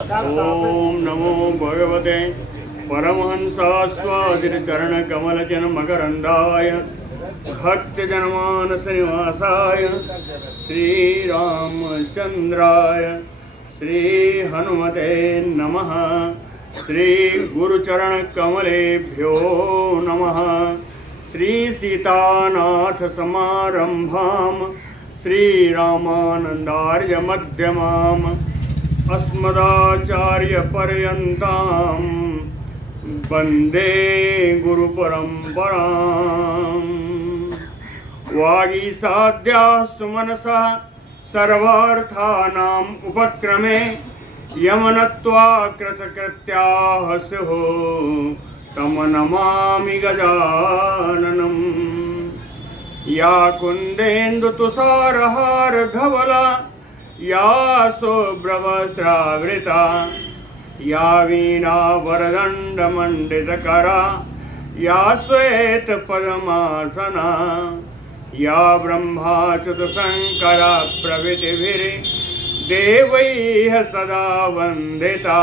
ओम नमो भगवते परमहंसास्वादितचरणकमलजनमकरन्दाय भक्तजनमानसनिवासाय श्रीरामचन्द्राय श्रीहनुमते नमः। श्रीगुरुचरणकमलेभ्यो नमः। श्रीसीतानाथसमारम्भां श्रीरामानन्दार्यमध्यमाम् अस्मदाचार्यपर्यन्तां वन्दे गुरुपरम्पराम्। वागीसाद्याः सुमनसः सर्वार्थानाम् उपक्रमे यमनत्वा कृतकृत्याः स्युः तं नमामि गजाननम्। या कुन्देन्दुतुषारहारधवला या शुभ्रवस्त्रावृता या वीणावरदण्डमण्डितकरा या श्वेतपद्मासना या ब्रह्माच्युतशङ्करा प्रभृतिभिर्देवैः सदा वन्दिता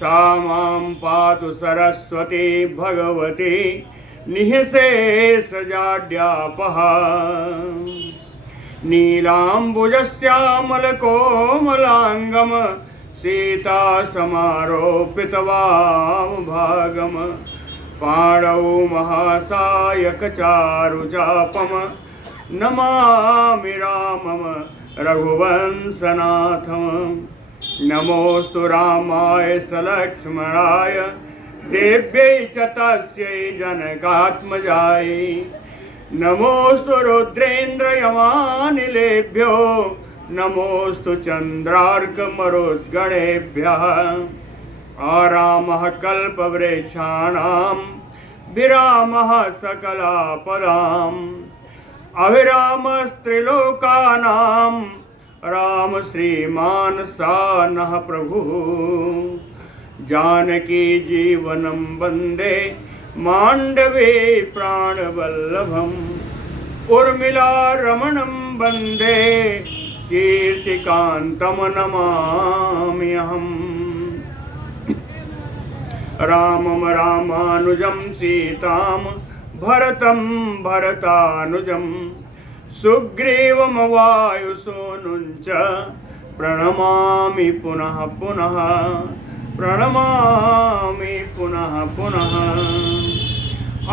सा मां पातु सरस्वती भगवती निःशेषजाड्यापहा। नीलाम्बुजश्यामलकोमलाङ्गं सीतासमारोपितवामभागं पाणौ महासायकचारुचापं नमामि रामं रघुवंशनाथं। नमोऽस्तु रामाय सलक्ष्मणाय देव्यै च तस्यै जनकात्मजायै। नमोस्तु रुद्रेन्द्रयमानिलेभ्यो नमोस्तु चन्द्रार्कमरुद्गणेभ्यः। आरामः कल्पवृक्षाणां विरामः सकलापदाम् अभिरामस्त्रिलोकानां राम श्रीमान् सा नः प्रभुः। जानकी जीवनं वन्दे मांडवे प्राणवल्लभम् उर्मिला रमणं वन्दे कीर्तिकान्तं नमाम्यहम्। रामं रामानुजं सीतां भरतं भरतानुजं सुग्रीवं वायुसूनुं च प्रणमामि पुनः पुनः प्रणमामि पुनः पुनः।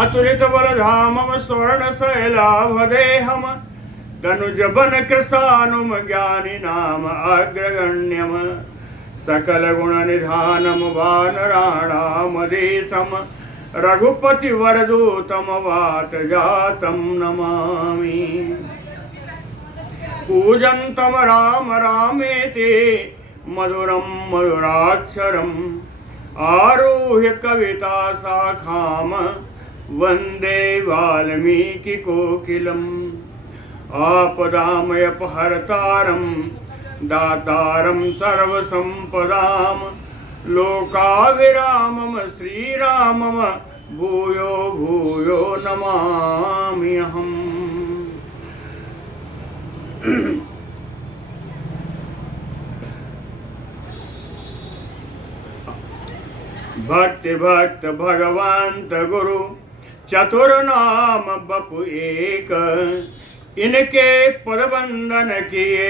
अतुलितबलधामं स्वर्णशैलाभदेहं तनुजवनकृशानुं ज्ञानिनाम अग्रगण्यं सकलगुणनिधानं वानराणामधीशं रघुपतिवरदूतं वातजातं नमामि। पूजन्तं राम रामेति मधुरं मधुराक्षरम् आरुह्य कविता शाखां वन्दे वाल्मीकिकोकिलम्। आपदामयपहर्तारं दातारं सर्वसम्पदां लोकाभिरामं श्रीरामं भूयो भूयो नमाम्यहम्। भक्ति भक्त भगवंत गुरु चतुर्नाम बपु एक। इनके पद वंदन किए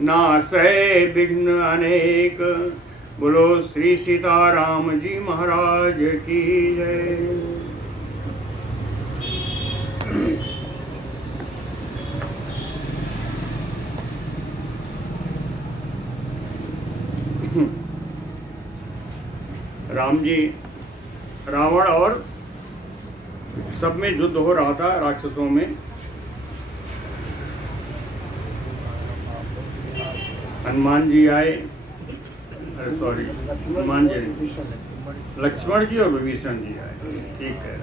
नासै विघ्न अनेक। बोलो श्री सीताराम जी महाराज की जय। राम जी रावण और सब में युद्ध हो रहा था राक्षसों में। हनुमान जी आए, सॉरी हनुमान जी लक्ष्मण जी और विभीषण जी आए। ठीक है।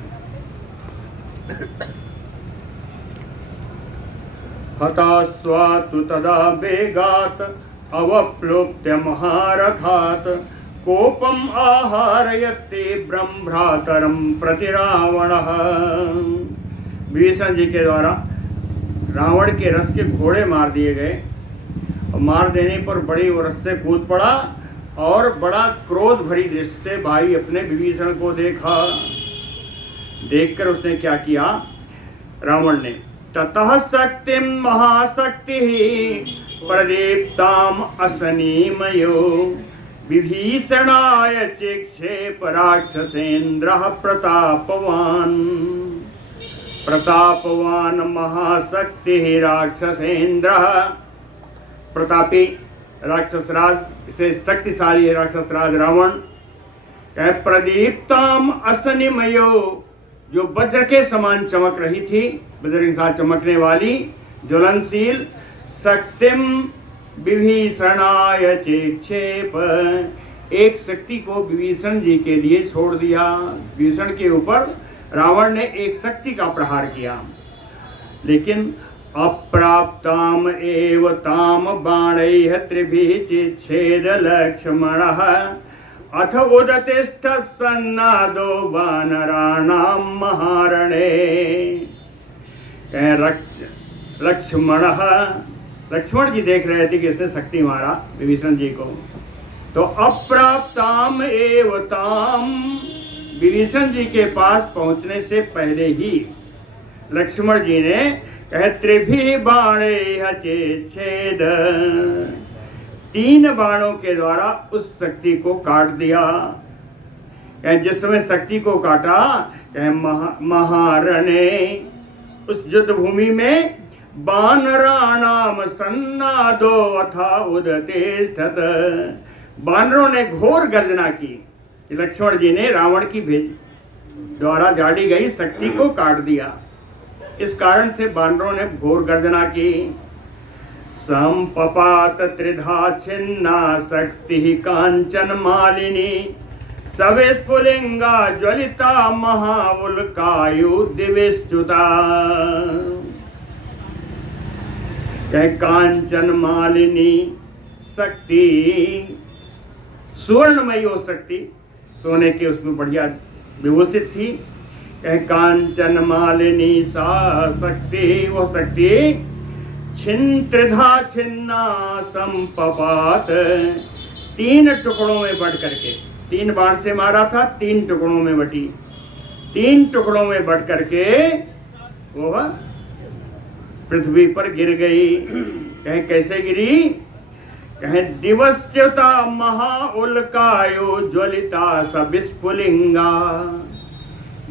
हतास्वातु तदा वेगात् अवप्लुप्य महारथात् कोपम आहारयति ब्रह्मभ्रातरं प्रति रावणः। विभीषण जी के द्वारा रावण के रथ के घोड़े मार दिए गए और मार देने पर बड़ी वो रथ से कूद पड़ा और बड़ा क्रोध भरी दृष्टि से भाई अपने विभीषण को देखा। देखकर उसने क्या किया रावण ने, ततः शक्तिम महाशक्ति प्रदीप्ताम असनीमयो विभीषणाय चिक्षेप राक्षसेन्द्रः प्रतापवान। प्रतापवान महाशक्ति राक्षसेन्द्रः, प्रतापी राक्षसराज से शक्तिशाली राक्षसराज रावण। प्रदीप्ताम असनिमयो, जो वज्र के समान चमक रही थी, वज्र के साथ चमकने वाली ज्वलनशील शक्तिम विभीषणाय चिक्षेप, एक शक्ति को विभीषण जी के लिए छोड़ दिया। विभीषण के ऊपर रावण ने एक शक्ति का प्रहार किया, लेकिन अप्राप्ताम एव ताम बाणैः त्रिभिः चिच्छेद लक्ष्मणः अथ उदतिष्ठ सन्नादो वानराणां महारणे। लक्ष्मण जी देख रहे थे कि इसने शक्ति मारा विभीषण जी को, तो अप्राप्ताम एव ताम, विभीषण जी के पास पहुंचने से पहले ही लक्ष्मण जी ने त्रिभिः बाणैः चिच्छेद, 3 बाणों के द्वारा उस शक्ति को काट दिया। जिस समय शक्ति को काटा महारणे, उस युद्ध भूमि में वानराणाम सन्नादो अथा उदतिष्ठत, वानरों ने घोर गर्जना की कि लक्ष्मण जी ने रावण की द्वारा झाड़ी गई शक्ति को काट दिया। इस कारण से वानरों ने घोर गर्जना की। संपपात त्रिधा छिन्ना शक्ति कांचन मालिनी सविस्फुलिंगा ज्वलिता महाउल्कायु दिविश्च्युता। कांचन मालिनी शक्ति, सुवर्णमयी वो शक्ति, सोने के उसमें बढ़िया विभूषित थी। कांचन मालिनी सा शक्ति, वो शक्ति त्रिधा छिन्ना संपपात, 3 टुकड़ों में बढ़ करके, 3 बाण से मारा था, 3 टुकड़ों में बटी, 3 टुकड़ों में बढ़ करके वो पृथ्वी पर गिर गई। कहें कैसे गिरी, कहें दिवस्यता महाउल्कायो ज्वलिता सविस्फुलिंगा,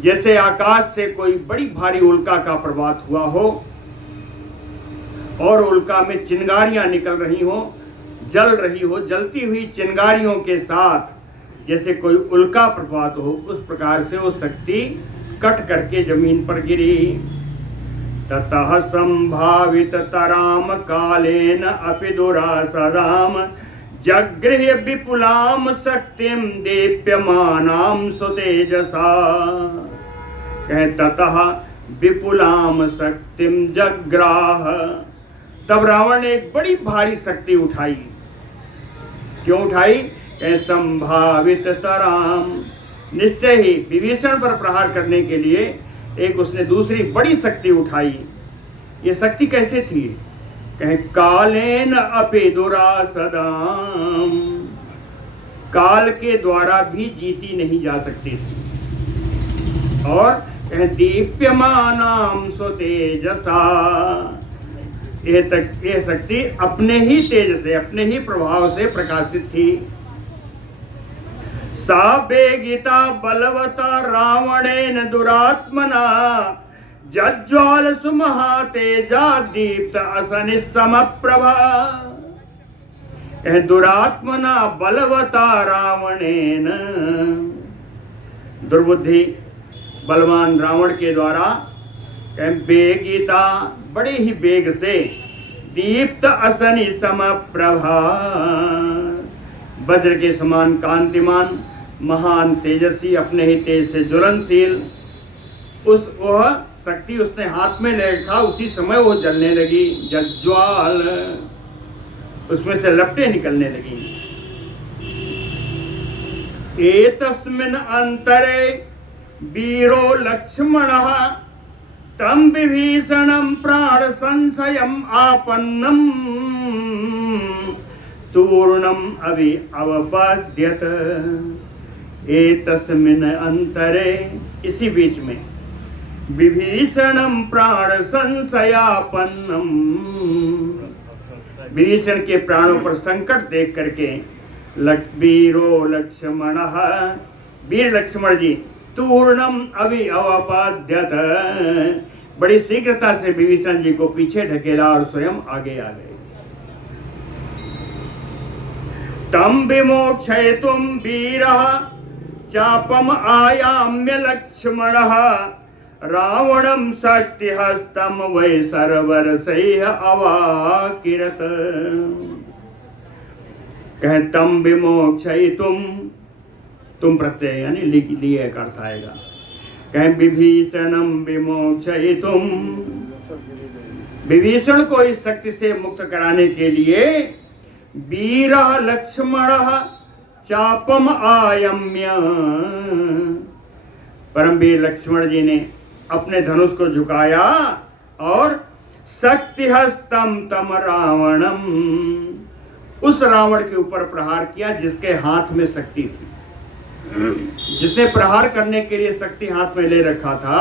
जैसे आकाश से कोई बड़ी भारी उल्का का प्रभात हुआ हो और उल्का में चिंगारियां निकल रही हो, जल रही हो, जलती हुई चिंगारियों के साथ जैसे कोई उल्का प्रभात हो, उस प्रकार से वो शक्ति कट करके जमीन पर गिरी। ततः संभावित तराम कालेन अपि दुरासदाम जगृह्य विपुलाम शक्तिम दीप्यमानाम सुतेजसा। ततः विपुलाम शक्तिम जग्राह, तब रावण ने एक बड़ी भारी शक्ति उठाई। क्यों उठाई, संभावित तराम, निश्चय ही विभीषण पर प्रहार करने के लिए एक उसने दूसरी बड़ी शक्ति उठाई। ये शक्ति कैसे थी, कहें कालेन अपि दुरासदाम, काल के द्वारा भी जीती नहीं जा सकती थी। और कहें दीप्यमानाम सुतेजसा, यह शक्ति अपने ही तेज से, अपने ही प्रभाव से प्रकाशित थी। सा वेगिता बलवता रावणेन दुरात्मना जज्ज्वाल सुमहातेजा दीप्त असनि समप्रभा। दुरात्मना बलवता रावणेन, दुर्बुद्धि बलवान रावण के द्वारा वेगिता, बड़े ही वेग से, दीप्त असनि समप्रभा, वज्र के समान कांतिमान, महान तेजस्वी, अपने ही तेज से ज्वलनशील, उस वह शक्ति उसने हाथ में ले रखा, उसी समय वो जलने लगी, जज्ज्वाल, उसमें से लपटें निकलने लगी। एतस्मिन् अंतरे वीरो लक्ष्मणः तम विभीषणं प्राण संशयम् आपन्नम् तूर्णम अभि अवपद्यत एतस्मिन् अंतरे, इसी बीच में विभीषणम प्राण संशयापन्नम, विभीषण के प्राणों पर संकट देख करके वीरो लक्ष्मण, वीर लक्ष्मण जी तूर्णम अभि अवपाद्यत, बड़ी शीघ्रता से विभीषण जी को पीछे ढकेला और स्वयं आगे आ गए। तम विमोक्षयितुम वीरः चापम आयाम्य लक्ष्मणः रावणं शक्तिहस्तं वै सर्वरसैः अवाकिरत। कहे तम विमोक्षयितुम, तुम प्रत्यय यानी लिए का अर्थ आएगा। कहे विभीषणम विमोक्षयितुम, विभीषण को इस शक्ति से मुक्त कराने के लिए वीरः लक्ष्मणः चापम आयम्य, परमवीर लक्ष्मण जी ने अपने धनुष को झुकाया और शक्तिहस्तं तम रावणम, उस रावण के ऊपर प्रहार किया जिसके हाथ में शक्ति थी, जिसने प्रहार करने के लिए शक्ति हाथ में ले रखा था।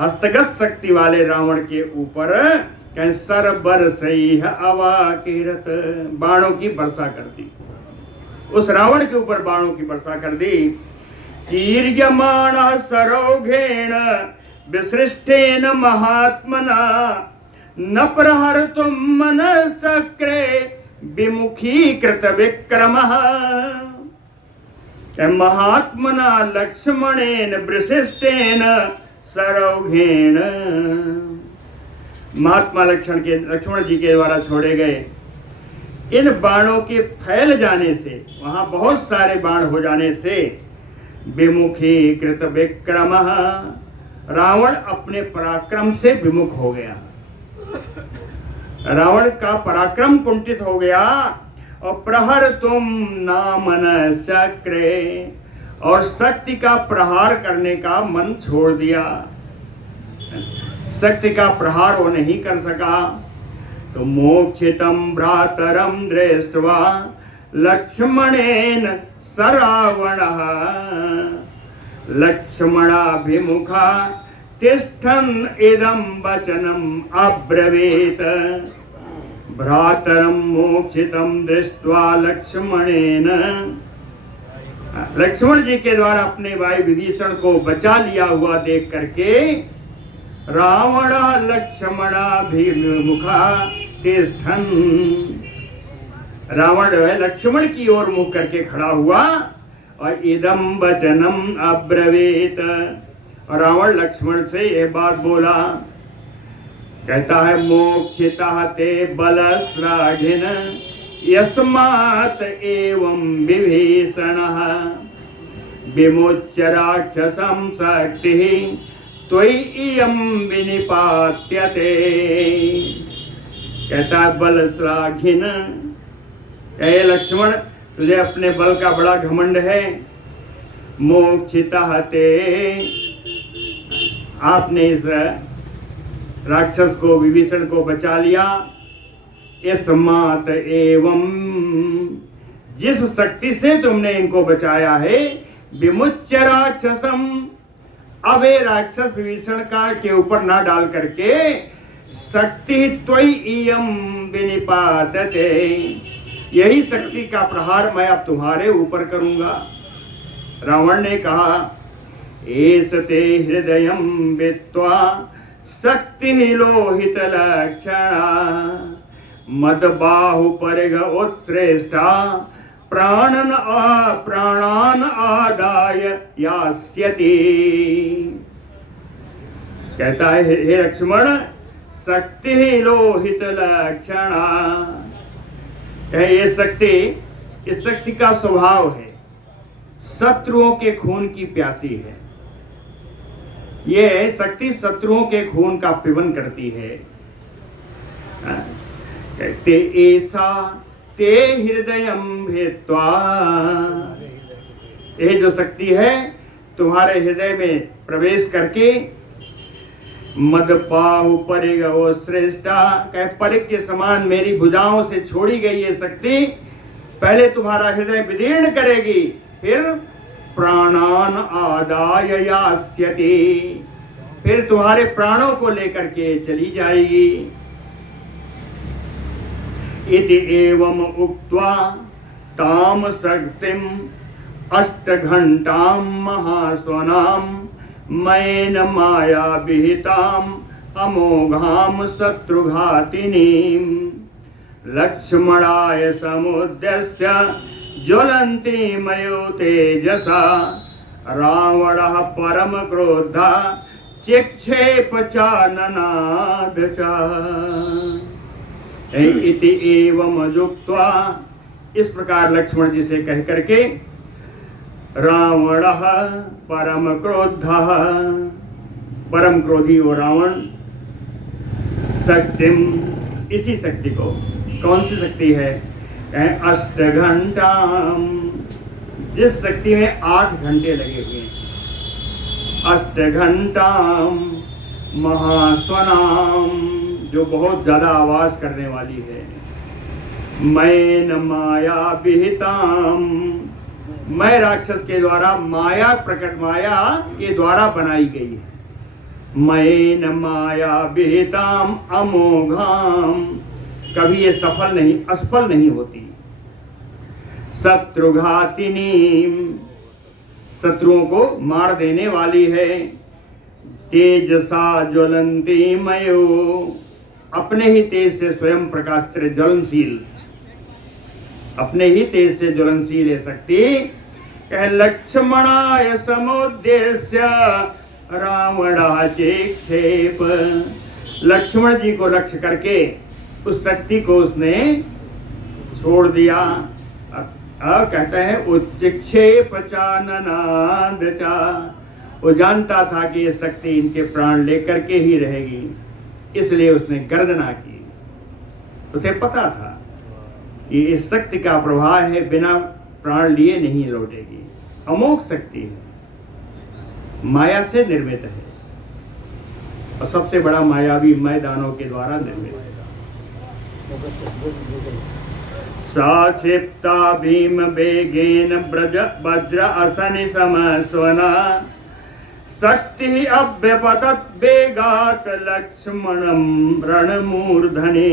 हस्तगत शक्ति वाले रावण के ऊपर सरबरसैः अवाकिरत, बाणों की वर्षा कर दी, उस रावण के ऊपर बाणों की वर्षा कर दी। कीर्यमाणः सरोघेण विसृष्टेन महात्मना न प्रहर्तुं मनश्चक्रे विमुखीकृत विक्रमः। महात्मना लक्ष्मणेन विशिष्टेन सरोघेण, महात्मा लक्ष्मण जी के द्वारा छोड़े गए इन बाणों के फैल जाने से, वहां बहुत सारे बाण हो जाने से विमुखीकृत विक्रमः, रावण अपने पराक्रम से विमुख हो गया, रावण का पराक्रम कुंठित हो गया। और प्रहर तुम नामन चक्रे, और शक्ति का प्रहार करने का मन छोड़ दिया, शक्ति का प्रहार वो नहीं कर सका। तो मोक्षितम भ्रातरम दृष्ट्वा लक्ष्मणेन सरावणः लक्ष्मणाभिमुखा तिष्ठन् इदं वचनम् अब्रवीत। भ्रातरं मोक्षितं दृष्ट्वा लक्ष्मणेन, लक्ष्मण जी के द्वारा अपने भाई विभीषण को बचा लिया हुआ देख करके रावण लक्ष्मणाभिमुखा तिष्ठन्, रावण लक्ष्मण की ओर मुख करके खड़ा हुआ और इदम वचनम अब्रवीत, और रावण लक्ष्मण से यह बात बोला, कहता है मोक्षिता ते बलश्राघिन यस्मात् एवं विभीषणः विमुच्य राक्षसं शक्तिः त्वयि इयं विनिपात्यते। कहता है बलश्राघिन, हे लक्ष्मण तुझे अपने बल का बड़ा घमंड है। मोक्षिता ते, आपने इस राक्षस को विभीषण को बचा लिया। यस्मात् एवं, जिस शक्ति से तुमने इनको बचाया है, विमुच्य राक्षसम, अब ये राक्षस विभीषण का के ऊपर ना डाल करके शक्ति त्वयि इयं विनिपातते, यही शक्ति का प्रहार मैं अब तुम्हारे ऊपर करूंगा। रावण ने कहा एष ते हृदयं वित्वा शक्ति लोहित लक्षणा मद बाहु परिघ उत्श्रेष्टा प्राणान आदाय यास्यति। कहता है हे लक्ष्मण, शक्ति लोहित लक्षणा, ये शक्ति, इस शक्ति का स्वभाव है शत्रुओं के खून की प्यासी है। ये शक्ति शत्रुओं के खून का पिबन करती है। ते ऐसा ते हृदयं भेत्वा, ये जो शक्ति है तुम्हारे हृदय में प्रवेश करके मद पाहु परिगो श्रेष्ठा, कहे परिग के समान मेरी भुजाओं से छोड़ी गई ये शक्ति पहले तुम्हारा हृदय विदीर्ण करेगी, फिर प्राणान आदाय यास्यति, फिर तुम्हारे प्राणों को लेकर के चली जाएगी। इति एवं उक्त्वा ताम शक्तिम अष्टघंटां महास्वनां मैन माया विहिताम अमोघाम शत्रुघातिनीं लक्ष्मणाय समुद्यस्य ज्वलन्ती मयो तेजसा रावणः परम क्रोधा चिक्षेप चाननाद च। इति एवं युक्त्वा, इस प्रकार लक्ष्मण जी से कह करके रावणः परम क्रोधः, परम क्रोधी वो रावण, शक्तिम, इसी शक्ति को, कौन सी शक्ति है, अष्ट घंटा, जिस शक्ति में 8 घंटे लगे हुए हैं, अष्ट घंटा महास्वनाम, जो बहुत ज्यादा आवाज करने वाली है, मैन माया विहिताम, मैं राक्षस के द्वारा माया, प्रकट माया के द्वारा बनाई गई है, मैन माया विहिताम अमोघाम, कभी ये सफल नहीं, असफल नहीं होती, शत्रुघातिनी, शत्रुओं को मार देने वाली है, तेजसा ज्वलंती मयो, अपने ही तेज से स्वयं प्रकाशित, ज्वलनशील, अपने ही तेज से ज्वलनशील है शक्ति। कह लक्ष्मणाय समुद्देश्य रावणः चिक्षेप, लक्ष्मण जी को लक्ष्य करके उस शक्ति को उसने छोड़ दिया। कहते हैं उच्चिक्षेप चाननाद चा, वो जानता था कि ये शक्ति इनके प्राण लेकर के ही रहेगी, इसलिए उसने गर्जना की। उसे पता था कि इस शक्ति का प्रभाव है, बिना प्राण लिए नहीं लौटेगी, अमोघ शक्ति है, माया से निर्मित है और सबसे बड़ा मायावी मैदानों के द्वारा निर्मित है। सा क्षिप्ता भीम वेगेन ब्रज वज्र असनि समस्वना शक्ति अभ्यपतत वेगात लक्ष्मणं रणमूर्धनि,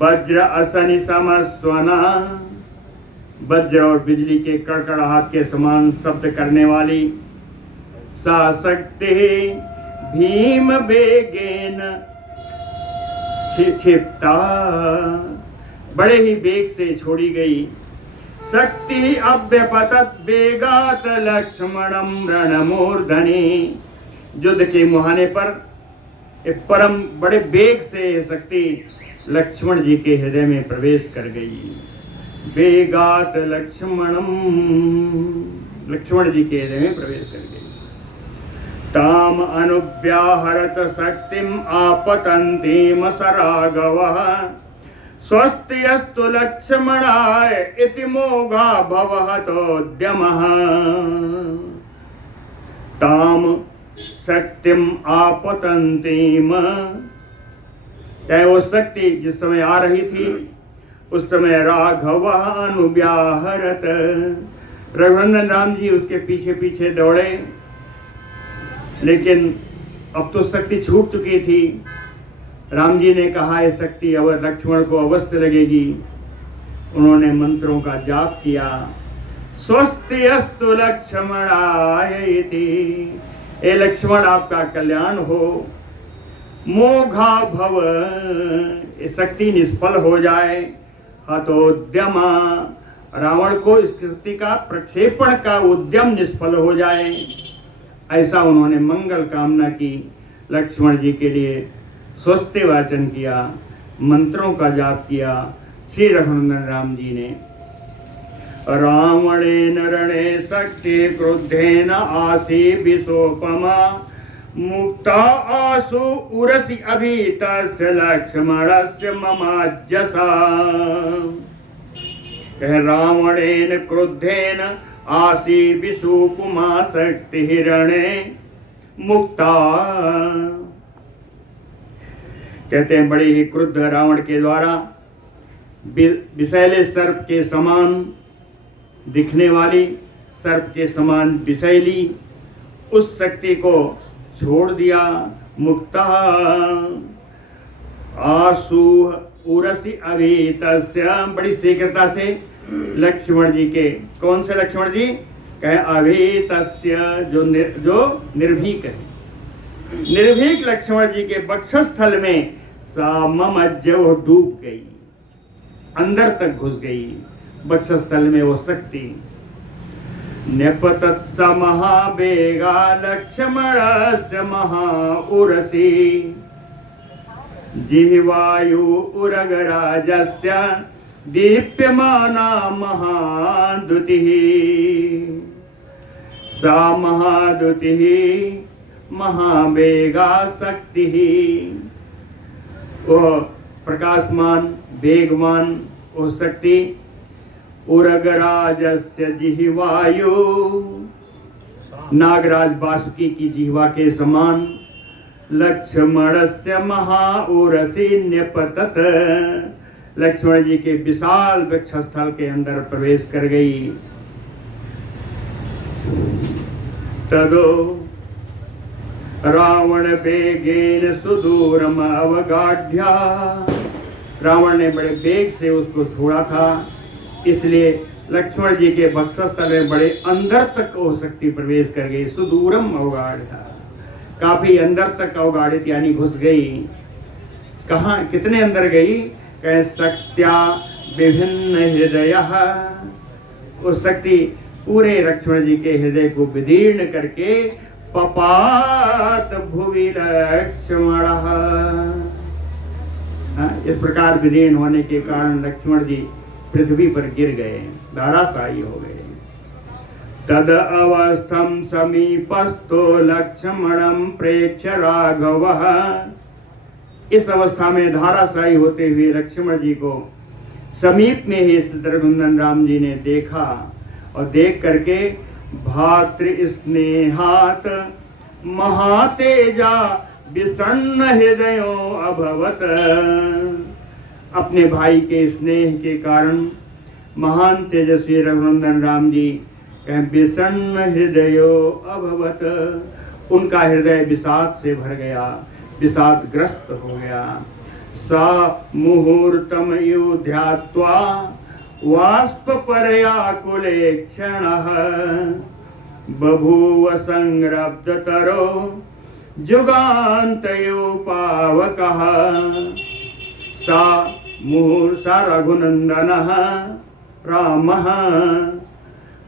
वज्र असनि समस्वना, वज्र और बिजली के कड़कड़ाहट के समान शब्द करने वाली, सा शक्ति भीम वेगेन क्षिप्ता, बड़े ही वेग से छोड़ी गई, शक्ति अभ्यपतत वेगात लक्ष्मणं रणमूर्धनि, युद्ध के मुहाने पर एक परम बड़े वेग से शक्ति लक्ष्मण जी के हृदय में प्रवेश कर गई, वेगात लक्ष्मणं, लक्ष्मण जी के हृदय में प्रवेश कर गई। ताम अनुव्याहरत शक्तिम आपतन्तीम सरागवः स्वस्ति अस्तु लक्ष्मणाय इति मोघा भवहतोद्यमः, ताम शक्तिम आपतन्तीम, चाहे वो शक्ति जिस समय आ रही थी उस समय राघव अनुव्याहरत, रघुनंदन राम जी उसके पीछे पीछे दौड़े, लेकिन अब तो शक्ति छूट चुकी थी। राम जी ने कहा ये शक्ति अब लक्ष्मण को अवश्य लगेगी, उन्होंने मंत्रों का जाप किया, स्वस्ति अस्तु लक्ष्मणाय इति, ए लक्ष्मण आपका कल्याण हो, मोघा भव, ये शक्ति निष्फल हो जाए, हतोद्यमा, रावण को इस शक्ति का प्रक्षेपण का उद्यम निष्फल हो जाए, ऐसा उन्होंने मंगल कामना की, लक्ष्मण जी के लिए स्वस्ति वाचन किया, मंत्रों का जाप किया श्री रघुनंदन राम जी ने। रावणेन रणे शक्ति क्रुद्धेन आसी विशोपमा मुक्ता आसु उरसि अभीतस्य लक्ष्मणस्य ममाज्यसा, कह रावणेन क्रुद्धेन आसी विशोपमा शक्ति रणे, मुक्ता। कहते हैं बड़े ही क्रुद्ध रावण के द्वारा विषैले सर्प के समान दिखने वाली, सर्प के समान विषैली उस शक्ति को छोड़ दिया। मुक्ता आसु उरसी अभीतस्य, बड़ी शीघ्रता से लक्ष्मण जी के, कौन से लक्ष्मण जी? कहे अभीतस्य, जो निर्भीक है, निर्भीक लक्ष्मण जी के वक्षस्थल में साममज्ज, वो डूब गई, अंदर तक घुस गई वक्षस्थल में वो शक्ति। न्यपतत्स महावेगा लक्ष्मणस्य महाउरसी, जिह्वायु उरगराजस्य दीप्यमाना महाद्युतिः। सा महाद्युतिः महावेगा शक्तिः, वो प्रकाशमान वेगवान वो शक्ति। उरगराजस्य जिह्वायु, नागराज वासुकी की जिह्वा के समान। लक्ष्मणस्य महाउरसी न्यपतत, लक्ष्मण जी के विशाल वक्षस्थल के अंदर प्रवेश कर गई। तदो रावण वेगेन सुदूरम अवगाढ़्य, रावण ने बड़े वेग से उसको छोड़ा था, इसलिए लक्ष्मण जी के वक्षस्थल में बड़े अंदर तक वो शक्ति प्रवेश कर गई। सुदूरम अवगाढ़, काफी अंदर तक अवगाढ़ित यानी घुस गई। कहाँ, कितने अंदर गई? कहे शक्त्या विभिन्न हृदय, वो शक्ति पूरे लक्ष्मण जी के हृदय को विदीर्ण करके पपात भुवि लक्ष्मण, इस प्रकार विदीर्ण होने के कारण लक्ष्मण जी पृथ्वी पर गिर गए, धाराशायी हो गए। तद अवस्थम समीपस्थो लक्ष्मणम प्रेक्ष्य राघवः, इस अवस्था में धाराशायी होते हुए लक्ष्मण जी को समीप में ही स्थित रघुनंदन राम जी ने देखा और देख करके भातृ स्नेहात महातेजा विषण्ण हृदयों अभवत, अपने भाई के स्नेह के कारण महान तेजस्वी रघुनंदन राम जी विषण्ण हृदयों अभवत, उनका हृदय विषाद से भर गया, विषादग्रस्त हो गया। सा मुहूर्तम युध्यात्वा वाष्प परयाकुले क्षणः, बभूव संरब्धतरो जुगान्तयो पावकः। सा रघुनंदनः रामः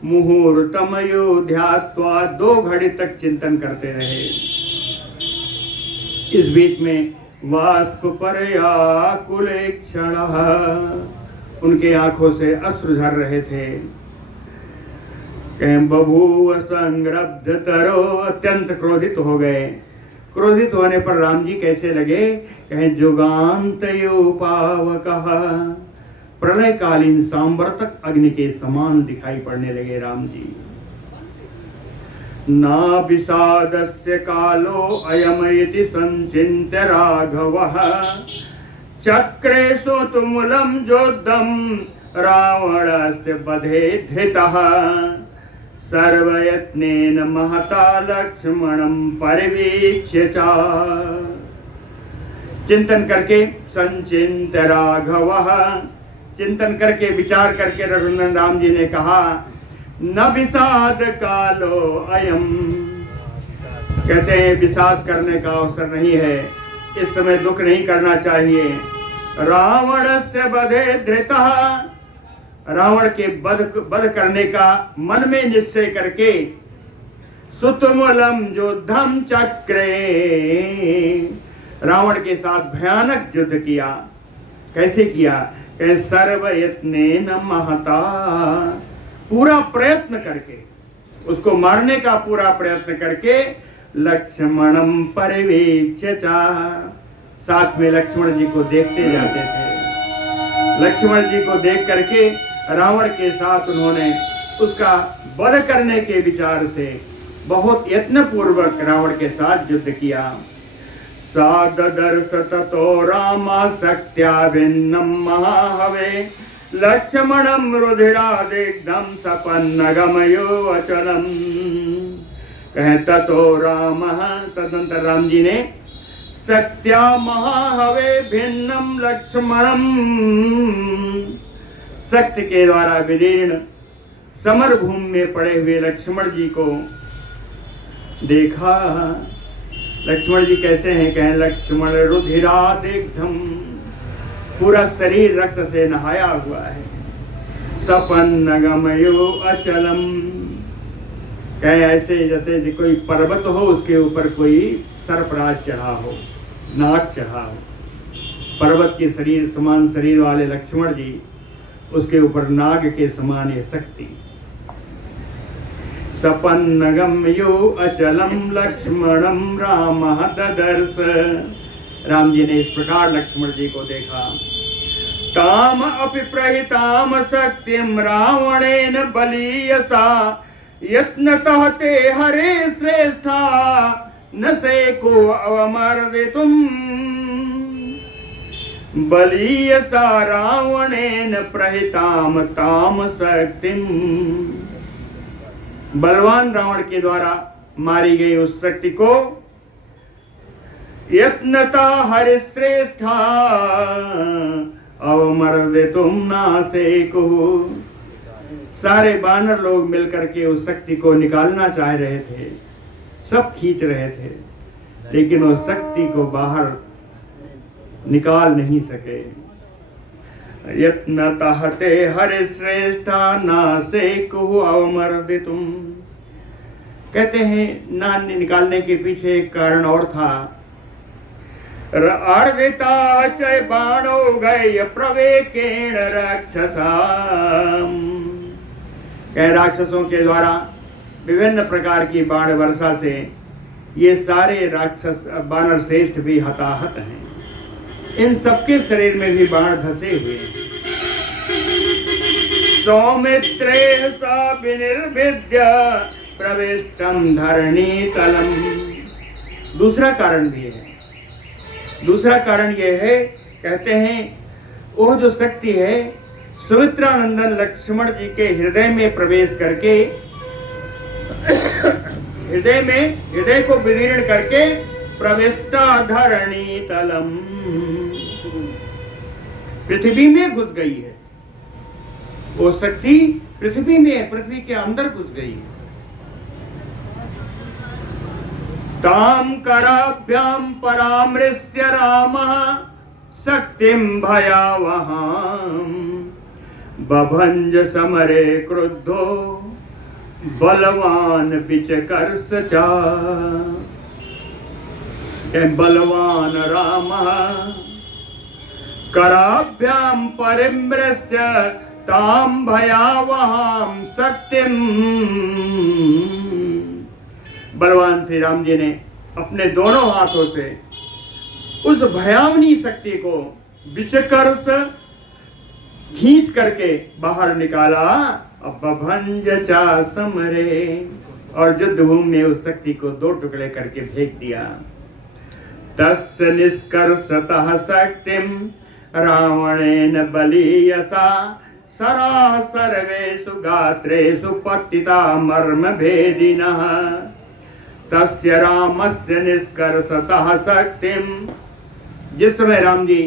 मुहूर्तमयो ध्यात्वा, 2 घड़ी तक चिंतन करते रहे। इस बीच में वाष्प परयाकुले क्षणः, उनके आंखों से अश्रु झर रहे थे। बभूव संरब्धतरो, अत्यंत क्रोधित हो गए। क्रोधित होने पर राम जी कैसे लगे? कहें जुगान्तयो पावकः, प्रलयकालीन सांवर्तक अग्नि के समान दिखाई पड़ने लगे राम जी। ना विषादस्य कालो अयम इति संचिन्त्य राघवः, चक्रे सोतुमुलं जोद्धं रावणस्य वधे धृतः। सर्वयत्नेन महता लक्ष्मणं परिवीक्ष्य च, चिंतन करके संचिन्त्य राघवः, चिंतन करके विचार करके रघुनंदन राम जी ने कहा न विषाद कालो अयम, कहते हैं विषाद करने का अवसर नहीं है, इस समय दुख नहीं करना चाहिए। रावणस्य वधे धृतः, रावण के वध करने का मन में निश्चय करके सुतुमुलम युद्धम चक्रे, रावण के साथ भयानक युद्ध किया। कैसे किया? कहे सर्वयत्नेन महता, पूरा प्रयत्न करके, उसको मारने का पूरा प्रयत्न करके। लक्ष्मणम परिवीक्ष्य च, साथ में लक्ष्मण जी को देखते जाते थे। लक्ष्मण जी को देख करके रावण के साथ उन्होंने उसका वध करने के विचार से बहुत यत्न पूर्वक रावण के साथ युद्ध किया। साददर्श ततो राम शक्त्या भिन्नम महाहवे लक्ष्मणम रुधिरादिग्धम सपन्नगमयो अचलम। कहें ततो राम, तदनंतर राम जी ने शक्त्या महाहवे भिन्नम लक्ष्मणम, शक्ति के द्वारा विदीर्ण समर भूमि में पड़े हुए लक्ष्मण जी को देखा। लक्ष्मण जी कैसे हैं? कहें लक्ष्मण रुधिरादिग्धम, पूरा शरीर रक्त से नहाया हुआ है। सपन्नगमयो अचलम, कहें ऐसे जैसे कोई पर्वत हो, उसके ऊपर कोई सर्पराज चढ़ा हो, नाग चढ़ा हो। पर्वत के शरीर समान शरीर वाले लक्ष्मण जी, उसके ऊपर नाग के समान ये शक्ति। सपन्नगमयो अचलम लक्ष्मणम रामः ददर्श, राम जी ने इस प्रकार लक्ष्मण जी को देखा। ताम अपि प्रहिताम शक्तिम रावणेन बलीयसा यत्नतः ते हरे श्रेष्ठा न सेको अवमर्दितुम। बलीयसा रावणेन प्रहिताम ताम शक्तिम, बलवान रावण के द्वारा मारी गई उस शक्ति को यत्नता हरिश्रेष्ठा अवमर्दितुम नासेको, सारे बानर लोग मिलकर के उस शक्ति को निकालना चाह रहे थे, सब खींच रहे थे, लेकिन उस शक्ति को बाहर निकाल नहीं सके। यत्नतः ते हरिश्रेष्ठा नासेको अवमर्दितुम, कहते हैं ना निकालने के पीछे एक कारण और था। अर्दिता च बाणो गय प्रवेकेण राक्षसा, राक्षसों के द्वारा विभिन्न प्रकार की बाण वर्षा से ये सारे राक्षस बानर श्रेष्ठ भी हताहत हैं। इन सबके शरीर में भी बाण धसे हुए हैं। सौमित्रे सा विनिर्भिद्य प्रविष्टम धरणी तलम, दूसरा कारण भी है। दूसरा कारण यह है, कहते हैं वो जो शक्ति है सुमित्रानंदन लक्ष्मण जी के हृदय में प्रवेश करके हृदय को विदीर्ण करके प्रविष्टा धरणी तलम, पृथ्वी में घुस गई है। वो शक्ति पृथ्वी में, पृथ्वी के अंदर घुस गई है। ताम कराभ्याम परामृश्य रामः शक्तिम भयावहां बभंज समरे क्रुद्धो बलवान विचकर्ष चा, बलवान रामः कराभ्याम परिमृश्य ताम भयावहां शक्तिम, बलवान श्री राम जी ने अपने दोनों हाथों से उस भयावनी शक्ति को विचकर्ष खींच करके बाहर निकाला। अब बभंज चा समरे, और युद्ध भूमि में उस शक्ति को दो टुकड़े करके फेंक दिया। तस्य निष्कर्षतः शक्तिम रावणेन बलीयसा सरा सर्वेषु गात्रेषु पतिता मर्म भेदिनः। तस्य रामस्य निष्कर्षतः शक्तिम, जिस समय राम जी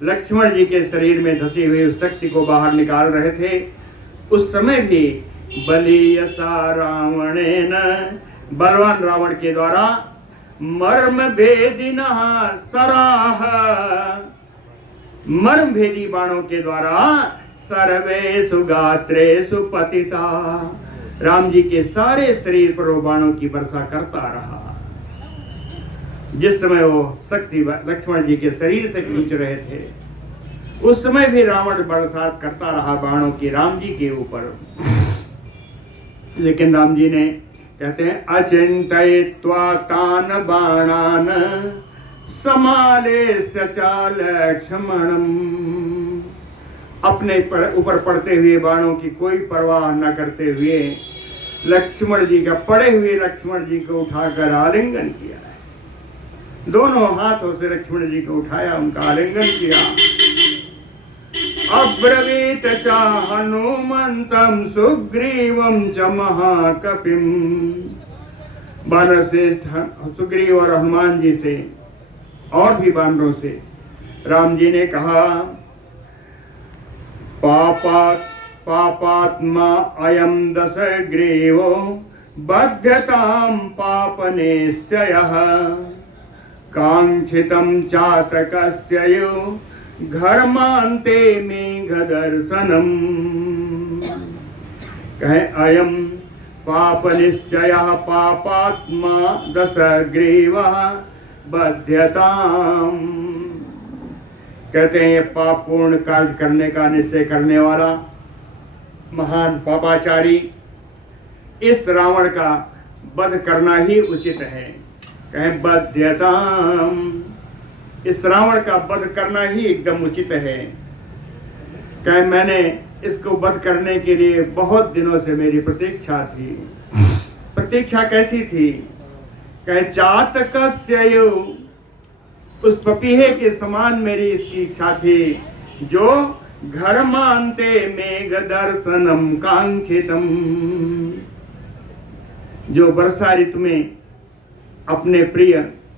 लक्ष्मण जी के शरीर में धसी हुई उस शक्ति को बाहर निकाल रहे थे, उस समय भी बलीयसा रावणेन, बलवान रावण के द्वारा मर्म भेदिनः सराह, मर्म भेदी बाणों के द्वारा सर्वेषु गात्रेषु पतिता, राम जी के सारे शरीर पर वो बाणों की वर्षा करता रहा। जिस समय वो शक्ति लक्ष्मण जी के शरीर से खींच रहे थे, उस समय भी रावण बरसात करता रहा बाणों की राम जी के ऊपर। लेकिन राम जी ने, कहते हैं, अचिंतयित्वा तान बाणान समालेस्य च लक्ष्मणम, अपने ऊपर पड़ते हुए बाणों की कोई परवाह न करते हुए लक्ष्मण जी का, पड़े हुए लक्ष्मण जी को उठाकर आलिंगन किया है। दोनों हाथों से लक्ष्मण जी को उठाया, उनका आलिंगन किया। अब्रवीत च हनुमंतम सुग्रीवम च महाकपिम। वानर श्रेष्ठ सुग्रीव और हनुमान जी से और भी वानरों से राम जी ने कहा, पापात्मा अयम दशग्रीवो बध्यताम पापनिश्चयः कांक्षितं चातकस्य यो घर्मान्ते मेघदर्शनम्। कहे अयम पापनिश्चयः पापात्मा दशग्रीवः बध्यताम। कहते हैं ये पाप पूर्ण कार्य करने का निश्चय करने वाला महान पापाचारी, इस रावण का वध करना ही उचित है। कहें बध्यताम, इस रावण का वध करना ही एकदम उचित है। कहें मैंने इसको वध करने के लिए बहुत दिनों से मेरी प्रतीक्षा थी। प्रतीक्षा कैसी थी? कहें चातकस्य, उस पपीहे के समान मेरी इसकी इच्छा थी, जो घर्मान्ते मेघ दर्शनम कांक्षितम, जो वर्षा ऋतु में अपने प्रिय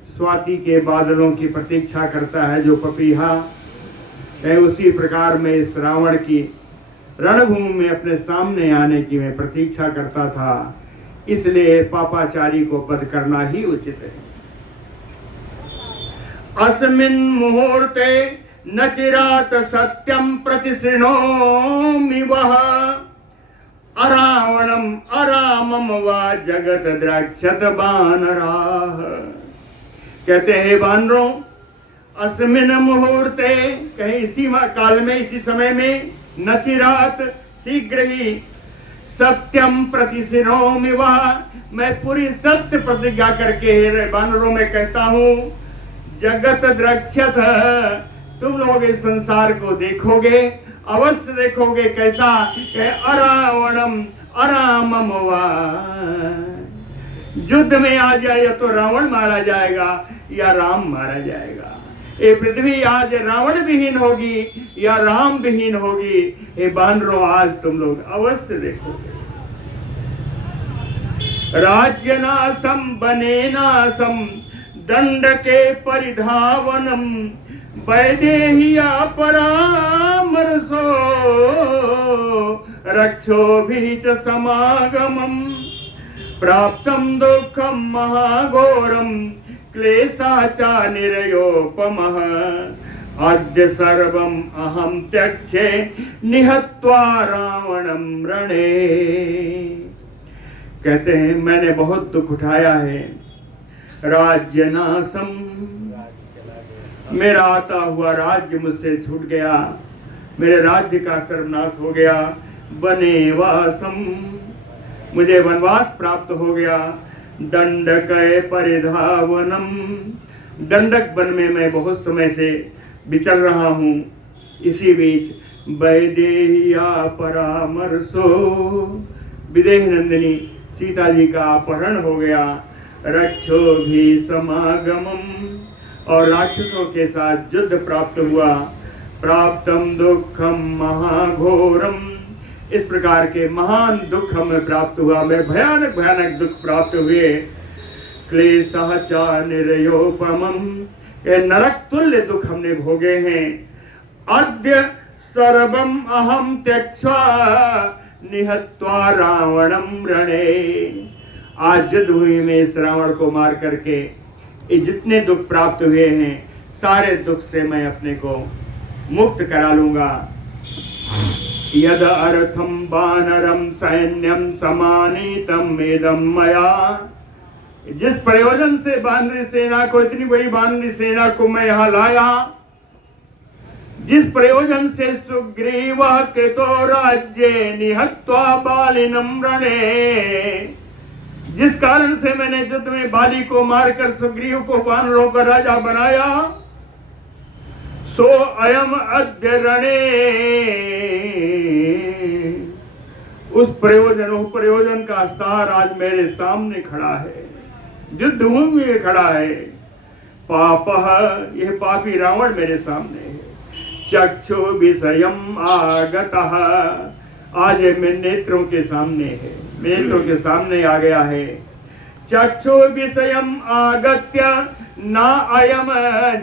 स्वाति के बादलों की प्रतीक्षा करता है, जो पपीहा है, उसी प्रकार में इस रावण की रणभूमि में अपने सामने आने की मैं प्रतीक्षा करता था। इसलिए पापाचारी को वध करना ही उचित है। अस्मिन् मुहूर्ते न चिरात सत्यम प्रतिशृणोमि वह अरावणम अरामम वा जगत द्रक्षत वानराः। कहते हैं वानरों, अस्मिन् मुहूर्ते, कहीं इसी काल में, इसी समय में, न चिरात, शीघ्र ही, सत्यम प्रतिशृणोमि वह, मैं पूरी सत्य प्रतिज्ञा करके वानरों में कहता हूँ, जगत द्रक्षत, तुम लोग इस संसार को देखोगे, अवश्य देखोगे। कैसा? अरावणम अरामम वा, युद्ध में आ जाए या तो रावण मारा जाएगा या राम मारा जाएगा। ये पृथ्वी आज रावण विहीन होगी या राम विहीन होगी। ये वानरों, आज तुम लोग अवश्य देखोगे। राज्य नाशम बने नाशम दंड के परिधावनम वैदेहिया परामर्शो रक्षो भी च समागमम प्राप्तम दुःखम महाघोरम क्लेशाचा निरयोपमः अद्य सर्वम अहम त्यक्षे निहत्वा रावणम रणे। कहते हैं मैंने बहुत दुख उठाया है। राज्य नाशम, मेरा आता हुआ राज्य मुझसे छूट गया, मेरे राज्य का सर्वनाश हो गया। वने वासम, मुझे वनवास प्राप्त हो गया। दंडक परिधावनम, दंडक वन में मैं बहुत समय से विचल रहा हूँ। इसी बीच वैदेहिया परामर्शो, विदेह नंदिनी सीता जी का अपहरण हो गया। रक्षो भी समागमम, और राक्षसों के साथ युद्ध प्राप्त हुआ। प्राप्तम दुखम महाघोरम, इस प्रकार के महान दुख हमें प्राप्त हुआ। मैं भयानक भयानक दुख प्राप्त हुए। क्लेशः च निरयोपमम, नरक तुल्य दुख हमने भोगे हैं। अद्य सर्वम अहम त्यक्त्वा निहत्वा रावणम रणे, आज युद्ध भूमि में इस रावण को मार करके ये जितने दुख प्राप्त हुए हैं, सारे दुख से मैं अपने को मुक्त करा लूंगा। यद अर्थम वानरम सैन्यम समानीतम एदम मया, जिस प्रयोजन से वानरी सेना को, इतनी बड़ी वानरी सेना को मैं यहाँ लाया, जिस प्रयोजन से सुग्रीव कृतो राज्ये निहत्वा बालिनम रणे, जिस कारण से मैंने युद्ध में बाली को मारकर सुग्रीव को वानरों का राजा बनाया, सो अयम अद्य रणे, उस प्रयोजन का सार आज मेरे सामने खड़ा है, युद्ध भूमि में खड़ा है। पापः, यह पापी रावण मेरे सामने है। चक्षु विषयम आगतः, आज ये मेरे नेत्रों के सामने है, मेरे नेत्रों के सामने आ गया है। चक्षु विषयम आगत्य न अयम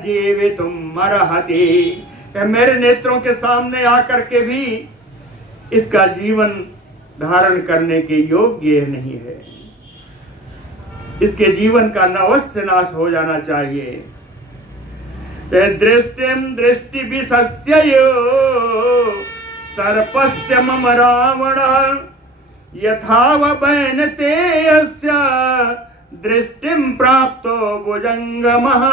जीवितुम अर्हति, मेरे नेत्रों के सामने आकर के भी इसका जीवन धारण करने के योग्य नहीं है, इसके जीवन का अवश्य नाश हो जाना चाहिए। दृष्टिम दृष्टि विशस्य सर्पस्य मम रावण यथावबैनते यस्य दृष्टिम प्राप्तो भुजंगमः।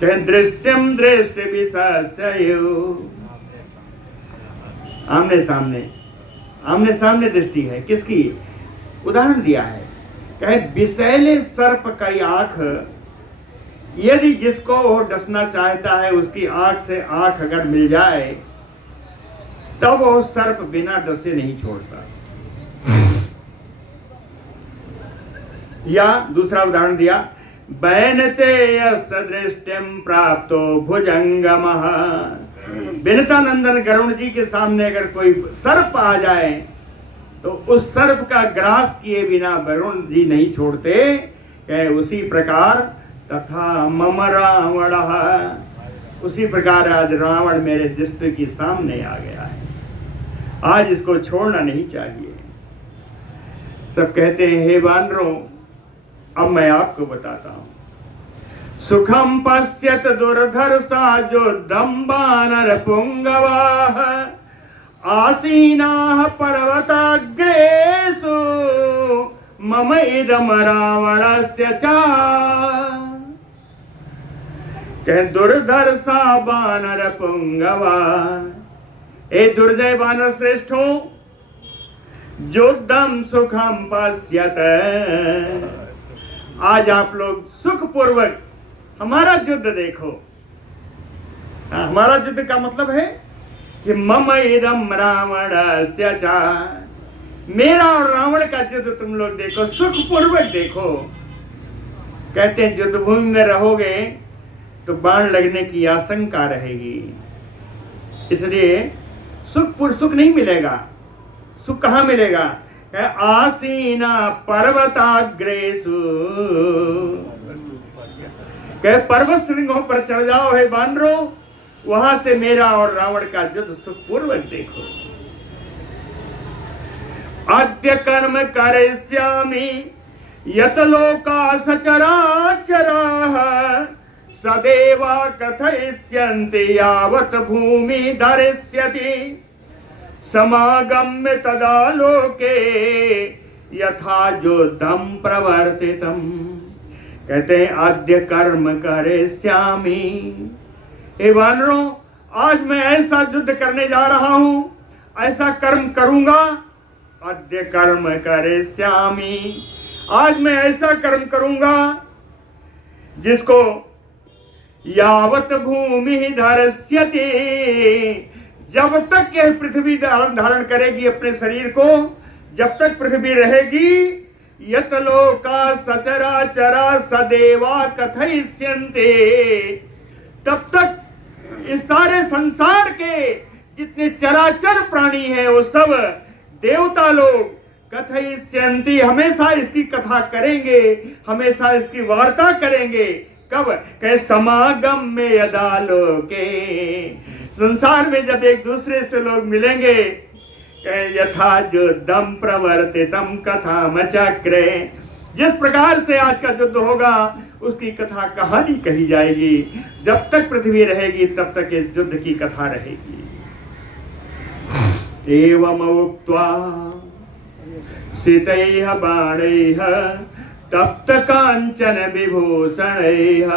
दृष्टिम दृष्टि विशस्य, आमने सामने, आमने सामने दृष्टि है। किसकी? उदाहरण दिया है, कहे विषैले सर्प की आंख, यदि जिसको डसना चाहता है उसकी आंख से आंख अगर मिल जाए तब वो सर्प बिना डसे नहीं छोड़ता। या दूसरा उदाहरण दिया, बैनते सदृष्टिम प्राप्तो भुजंगमः। विनता नंदन गरुण जी के सामने अगर कोई सर्प आ जाए तो उस सर्प का ग्रास किए बिना वरुण जी नहीं छोड़ते। कहे उसी प्रकार तथा मम रावण, उसी प्रकार आज रावण मेरे दृष्टि के सामने आ गया है, आज इसको छोड़ना नहीं चाहिए। सब कहते हैं हे वानरों, अब मैं आपको बताता हूं। सुखम पश्यत दुर्धर्षा जो दम्बानर पुंगवाः आसीनाः पर्वताग्रेषु मम इदम रावणस्य च। कहे दुर्धर्षा बानर पुंगवा, ए दुर्जय वानर श्रेष्ठ हो, योद्धम सुखम पश्यत, आज आप लोग सुखपूर्वक हमारा युद्ध देखो। हमारा युद्ध का मतलब है कि मम इदम रावणस्य च, मेरा और रावण का युद्ध तुम लोग देखो, सुखपूर्वक देखो। कहते हैं युद्ध भूमि में रहोगे तो बाण लगने की आशंका रहेगी, इसलिए सुख नहीं मिलेगा। सुख कहाँ मिलेगा? आसीना पर्वताग्रेषु, कहे पर्वत श्रृंगों पर चढ़ जाओ हे वानरों, वहां से मेरा और रावण का युद्ध सुखपूर्वक देखो। आद्य कर्म करिष्यामि यत लोका सचराचराः सदैवा कथयिष्यन्ति यावत् भूमि धरिष्यति समागम्य तदा लोके यथा युद्धं प्रवर्तितम्। कहते हैं आद्य कर्म करिष्यामि, हे वानरों, आज मैं ऐसा युद्ध करने जा रहा हूं, ऐसा कर्म करूंगा। आद्य कर्म करिष्यामि, आज मैं ऐसा कर्म करूंगा जिसको यावत भूमि धरिष्यति, जब तक यह पृथ्वी धारण करेगी अपने शरीर को, जब तक पृथ्वी रहेगी, यत लोका सचराचरा सदैवा कथयिष्यन्ते, तब तक इस सारे संसार के जितने चराचर प्राणी हैं वो सब देवता लोग कथयिष्यन्ति, हमेशा इसकी कथा करेंगे, हमेशा इसकी वार्ता करेंगे। कब? कहे समागम में यदा लोके, संसार में जब एक दूसरे से लोग मिलेंगे, कहे यथा युद्धं प्रवर्तितं कथाम चक्रे, जिस प्रकार से आज का युद्ध होगा उसकी कथा कहानी कही जाएगी। जब तक पृथ्वी रहेगी तब तक इस युद्ध की कथा रहेगी। एवं उक्त्वा सितैः बाणैः तप्त कांचन विभूषणैः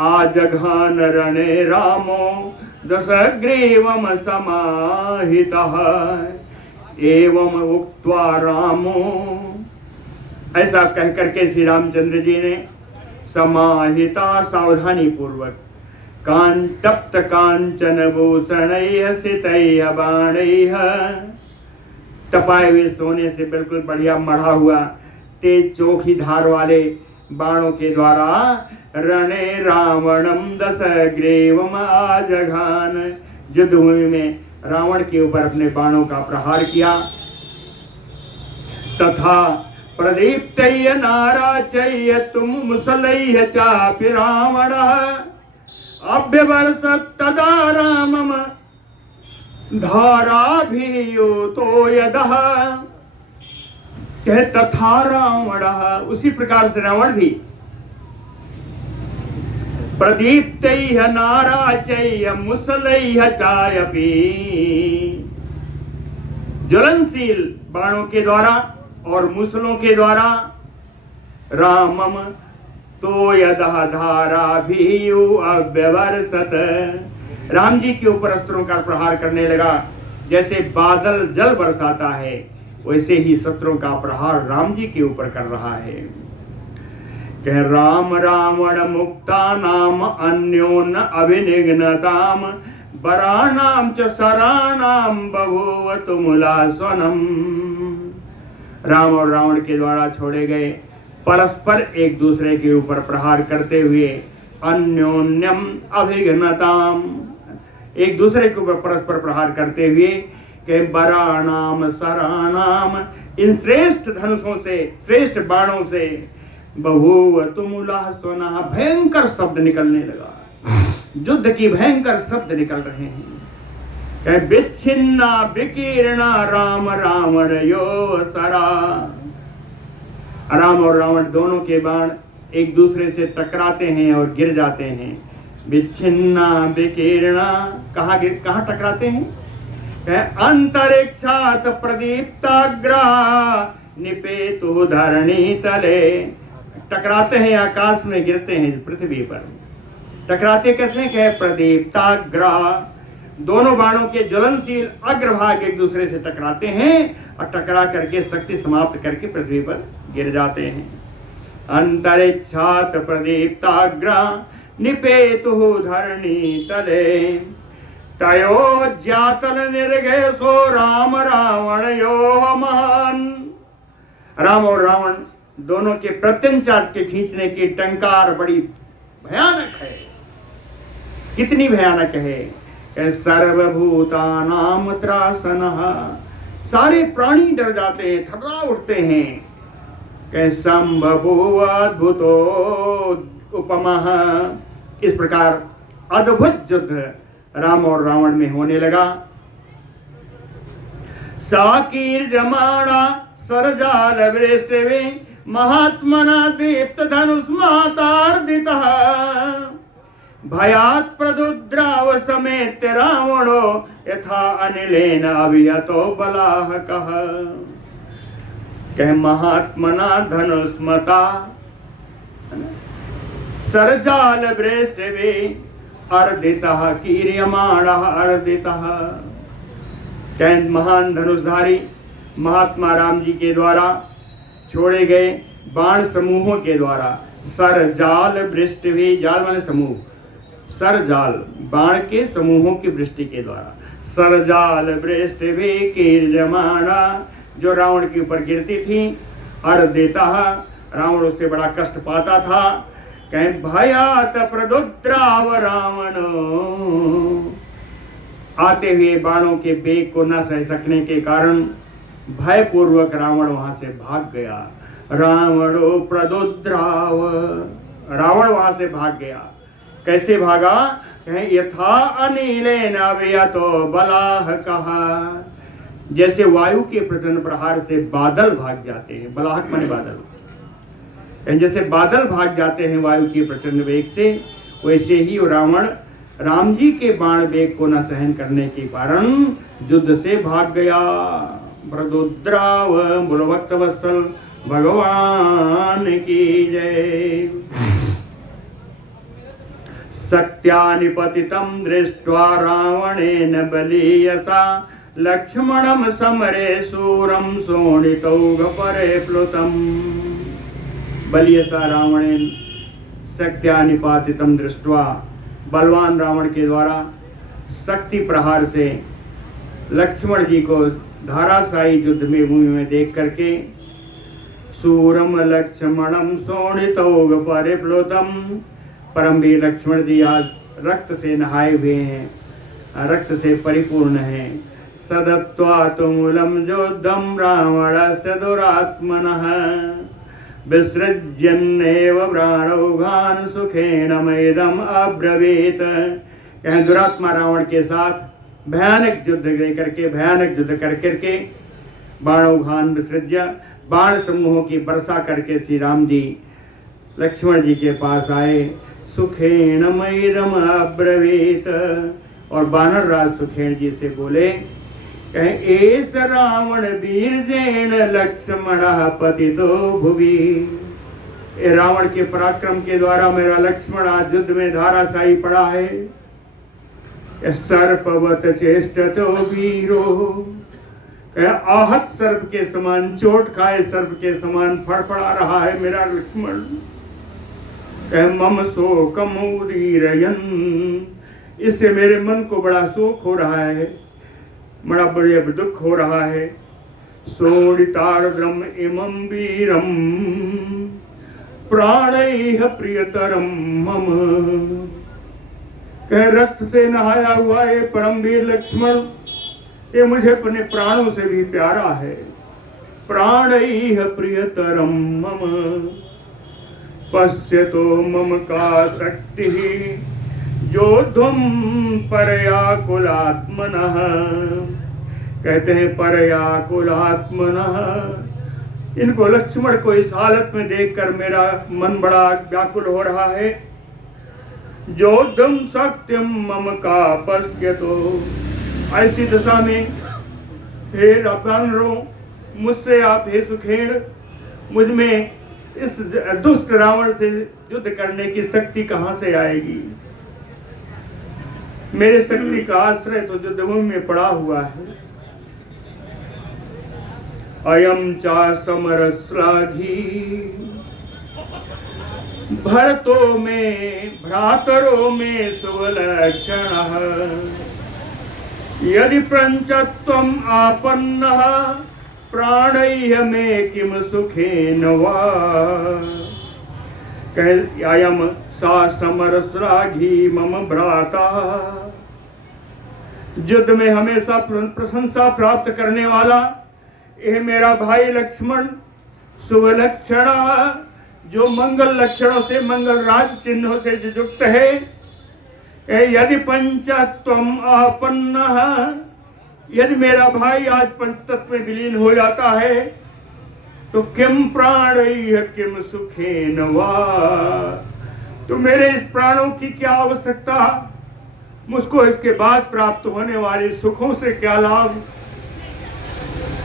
आजघान रणे रामो दशग्रीवम समाहितः। एवं उक्त्वा रामो, ऐसा कह करके श्री रामचंद्र जी ने समाहिता, सावधानी पूर्वक, तप्त कांचन भूषणैः सितैः बाणैः, तपाए हुए सोने से बिल्कुल बढ़िया मढ़ा हुआ तेज चोखी धार वाले बाणों के द्वारा रणे रावणम दस ग्रेवम आजघान, युद्धभूमि में रावण के ऊपर अपने बाणों का प्रहार किया। तथा प्रदीप्तय नाराचय तुम मुसलैः चापि रावण अभ्यवर्षत् तदा रामम धाराभियुतो यदः। कहे तथा रावण, उसी प्रकार से रावण भी प्रदीप्तैः नाराचैः मुसलैः चापि, ज्वलनशील बाणों के द्वारा और मुसलों के द्वारा रामम तो यदः धाराभियु अव्यवर्षत, राम जी के ऊपर अस्त्रों का प्रहार करने लगा। जैसे बादल जल बरसाता है वैसे ही शस्त्रों का प्रहार राम जी के ऊपर कर रहा है। कह राम रावण मुक्ता नाम अन्योन अभिनिघ्नताम वराणाम च सराणाम बभूव तुमुलासनम। राम और रावण के द्वारा छोड़े गए परस्पर एक दूसरे के ऊपर प्रहार करते हुए अन्योन्यम अभिघ्नताम, एक दूसरे के ऊपर परस्पर प्रहार करते हुए के बराणाम सराणाम, इन श्रेष्ठ धनुषों से श्रेष्ठ बाणों से बभूव तुमुलासना, भयंकर शब्द निकलने लगा, युद्ध की भयंकर शब्द निकल रहे हैं। विच्छिन्ना विकीर्णा राम रावण यो सरा, राम और रावण दोनों के बाण एक दूसरे से टकराते हैं और गिर जाते हैं। विच्छिन्ना विकीर्णा, कहाँ टकराते हैं? अंतरिक्षात प्रदीप्ताग्रा निपेतु धरणी तले, टकराते हैं आकाश में, गिरते हैं पृथ्वी पर। टकराते कैसे? कहे प्रदीप्ताग्रा, दोनों बाणों के ज्वलनशील अग्रभाग एक दूसरे से टकराते हैं और टकरा करके शक्ति समाप्त करके पृथ्वी पर गिर जाते हैं। अंतरिक्षात प्रदीप्ताग्रा निपेतु धरणी तले तयो ज्यातल निर्गेशो राम रावण यो महान। राम और रावण दोनों के प्रत्यंचार के खींचने की टंकार बड़ी भयानक है। कितनी भयानक है? सर्वभूतानाम त्रासनः, सारे प्राणी डर जाते हैं, थर्रा उठते हैं। संभवो अद्भुतो उपमः, इस प्रकार अद्भुत युद्ध राम और रावण में होने लगा। साकीर्जमाणा सरजाल वृष्टिवे महात्मना दीप्त धनुष्मातार्दितः भयात् प्रदुद्राव समेत रावणो यथा अनिलेन अभियतो बलाहकः। कह महात्मना धनुष्मता सरजाल वृष्टिवे अर्दितः कीर्यमाणः अर्दितः। कह महान धनुषधारी महात्मा राम जी के द्वारा छोड़े गए बाण समूहों के द्वारा सरजाल वृष्टि, जाल माने समूह, सरजाल बाण के समूहों की वृष्टि के द्वारा सरजाल वृष्टि कीर्यमाणा, जो रावण के ऊपर गिरती थी। अर्दिता, रावण उससे बड़ा कष्ट पाता था। कहीं भयात प्रदुद्राव रावण, आते हुए बाणों के बेग को न सह सकने के कारण भयपूर्वक रावण वहां से भाग गया। रावणो प्रदुद्राव, रावण वहां से भाग गया। कैसे भागा? यथा अनिलेन अभियतो बलाहकः, जैसे वायु के प्रचंड प्रहार से बादल भाग जाते हैं। बलाहक माने बादल, जैसे बादल भाग जाते हैं वायु के प्रचंड वेग से, वैसे ही रावण राम जी के बाण वेग को न सहन करने के कारण युद्ध से भाग गया। प्रदुद्राव, बोलो भक्त वत्सल भगवान की जय। सत्यानिपतितं दृष्ट्वा रावणेन बलीयसा लक्ष्मणं समरे शूरं शोणितौघपरे प्लुतम्। बलीयसा रावणेन सत्यानिपातितं दृष्ट्वा, बलवान रावण के द्वारा शक्ति प्रहार से लक्ष्मण जी को धाराशाही युद्ध में भूमि में देख करके सूरम लक्ष्मणम शोणितोग परिप्लुतम, परमवीर लक्ष्मण जी आज रक्त से नहाए हुए हैं, रक्त से परिपूर्ण हैं। सदत्वा तुमूलम योद्धम रावणस्य दुरात्मनः, विसृज्यन्नेव प्राणौघान् सुखेन मेदम अब्रवीत। कहें दुरात्मा रावण के साथ भयानक युद्ध कर करके बाणौघान विसृज्य, बाण समूहों की वर्षा करके श्री राम जी लक्ष्मण जी के पास आए। सुखेन मेदम अब्रवीत, और बानर राज सुखेन जी से बोले, कहें एस रावण वीरजेन लक्ष्मण पतितो भुवि। ए रावण के पराक्रम के द्वारा मेरा लक्ष्मण आज युद्ध में धाराशायी पड़ा है। सर्पवत चेष्टतो वीरो, आहत सर्प के समान, चोट खाए सर्प के समान फड़फड़ा रहा है मेरा लक्ष्मण। मम शोकम उदीरयन्, इससे मेरे मन को बड़ा शोक हो रहा है, बड़ा बड़े दुख हो रहा है। शोणितार्द्रम इमं वीरम प्राणैः प्रियतरम मम। कह रक्त से नहाया हुआ ये परमवीर लक्ष्मण, ये मुझे अपने प्राणों से भी प्यारा है। प्राणैः प्रियतरम मम पश्यतो मम का शक्ति योद्धुम परया कुलात्मनः। कहते हैं परया कुलात्मनः, इनको लक्ष्मण को इस हालत में देखकर मेरा मन बड़ा व्याकुल हो रहा है। योद्धुम शक्तिम मम का पश्यतो, ऐसी दशा में हे वानरों, मुझसे आप हे सुखेन, मुझ में इस दुष्ट रावण से युद्ध करने की शक्ति कहां से आएगी। मेरे शक्ति का आश्रय तो युद्धभूमि में पड़ा हुआ है। अयम चा समर श्लाघी भरतो में भ्रातरो में सुलक्षण, यदि प्रंचत्वम आपन्नः प्राणैः मे किम सुखेन वा। अयम सा समर श्लाघी मम भ्राता, युद्ध में हमेशा प्रशंसा प्राप्त करने वाला यह मेरा भाई लक्ष्मण, शुभ लक्षण, जो मंगल लक्षणों से, मंगल राज चिन्हों से युक्त है। यदि पंचत्वम आपन्नः, यदि मेरा भाई आज पंचतत्व में विलीन हो जाता है तो किम प्राणैः किम सुखेन वा, तो मेरे इस प्राणों की क्या आवश्यकता, मुझको इसके बाद प्राप्त होने वाले सुखों से क्या लाभ।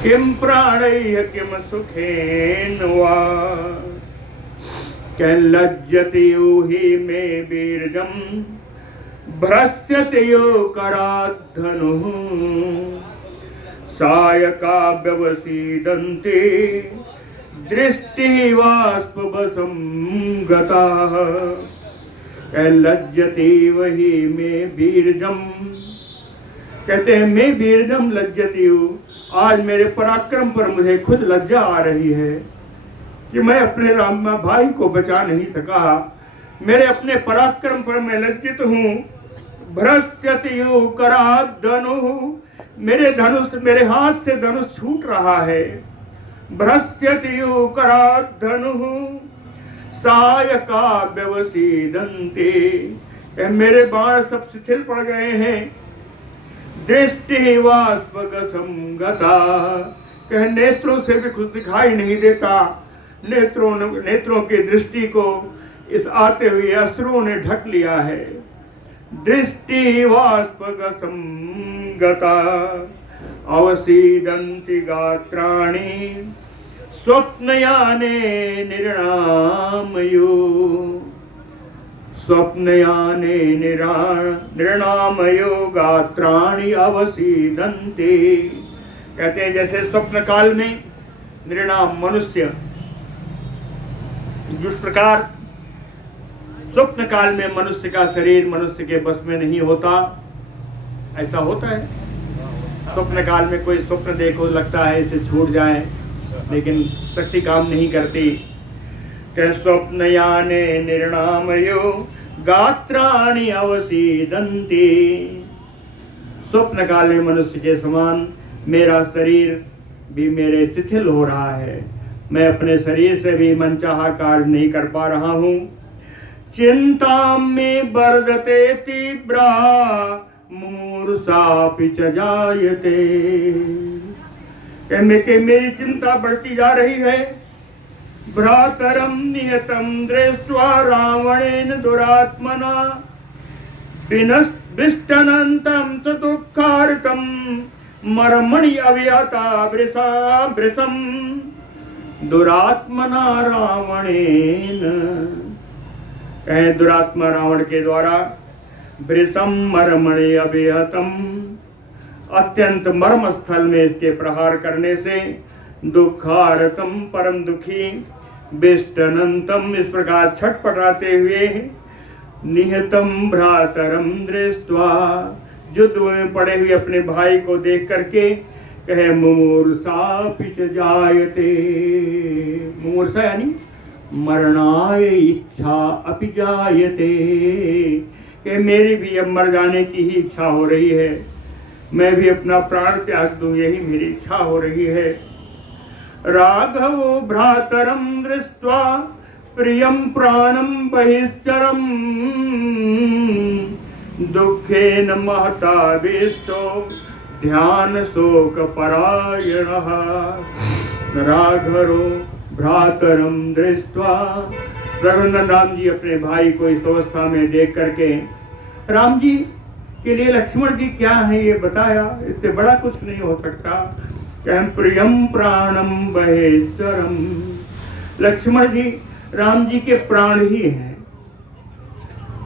किम प्राणैः किम सुखेन वा, लज्जति यूहि मे वीर्यम् भ्रस्यते यो कराद्धनुः, सायका व्यवसीदन्ते दृष्टि वाष्पवशं गताः। लज्जति वही मे वीर्यम्, कहते हैं मैं वीर्यम् लज्जति हूँ, आज मेरे पराक्रम पर मुझे खुद लज्जा आ रही है कि मैं अपने राम भाई को बचा नहीं सका। मेरे अपने पराक्रम पर मैं लज्जित हूँ। भ्रस्यति यो कराद्धनुः, मेरे धनुष, मेरे हाथ से धनुष छूट रहा है। भ्रस्यति यो कराद्धनुः सायका व्यवसीदन्ते, मेरे बाण सब शिथिल पड़ गए हैं। दृष्टि वाष्पगतं गता, कह नेत्रों से भी कुछ दिखाई नहीं देता। नेत्रों की दृष्टि को इस आते हुए अश्रुओं ने ढक लिया है। दृष्टि वाष्पगतं गता अवसीदन्ति गात्राणि स्वप्नयाने निर्णामयो, स्वप्नयाने निर्णामयो गात्राणि अवसीदन्ते। कहते हैं जैसे स्वप्न काल में निर्णाम मनुष्य, जिस प्रकार स्वप्न काल में मनुष्य का शरीर मनुष्य के बस में नहीं होता, ऐसा होता है। स्वप्न काल में कोई स्वप्न देखो, लगता है इसे छूट जाए, लेकिन शक्ति काम नहीं करती। के स्वप्न याने निर्णामयो गात्राणि अवसीदन्ति। स्वप्न काल में मनुष्य के समान मेरा शरीर भी मेरे शिथिल हो रहा है, मैं अपने शरीर से भी मनचाहा कार्य नहीं कर पा रहा हूँ। चिंता में बर्दते तीव्रा मूर्छापि च जायते। कि मेरी चिंता बढ़ती जा रही है। भ्रातरम नियतम दृष्ट्वा रावणेन दुरात्मना विष्टनन्तं च दुःखार्तं मर्मणि अव्यता वृषं दुरात्मना रावणेन। दुरात्मा रावण के द्वारा वृषम मर्मणि अव्यतम, अत्यंत मर्म स्थल में इसके प्रहार करने से दुखारतम परम दुखी, विष्टनंतम इस प्रकार छटपटाते हुए, निहतम भ्रातरम दृष्ट्वा युद्ध में पड़े हुए अपने भाई को देख करके कहे मुमूर्षापि च जायते। मुमूर्षा यानी मरणाय इच्छा अपि जायते, कि मेरी भी अब मर जाने की ही इच्छा हो रही है, मैं भी अपना प्राण त्याग दूं, यही मेरी इच्छा हो रही है। राघवो भ्रातरम दृष्ट्वा प्रियं प्राणं बहिश्चरम् दुःखेन महताविष्टो ध्यान शोक परायणः। राघवो भ्रातरम दृष्ट्वा, रघुनंदन राम जी अपने भाई को इस अवस्था में देख करके, राम जी के लिए लक्ष्मण जी क्या है ये बताया, इससे बड़ा कुछ नहीं हो सकता। कहं प्रियम प्राणम बहेश्वरम, लक्ष्मण जी राम जी के प्राण ही हैं,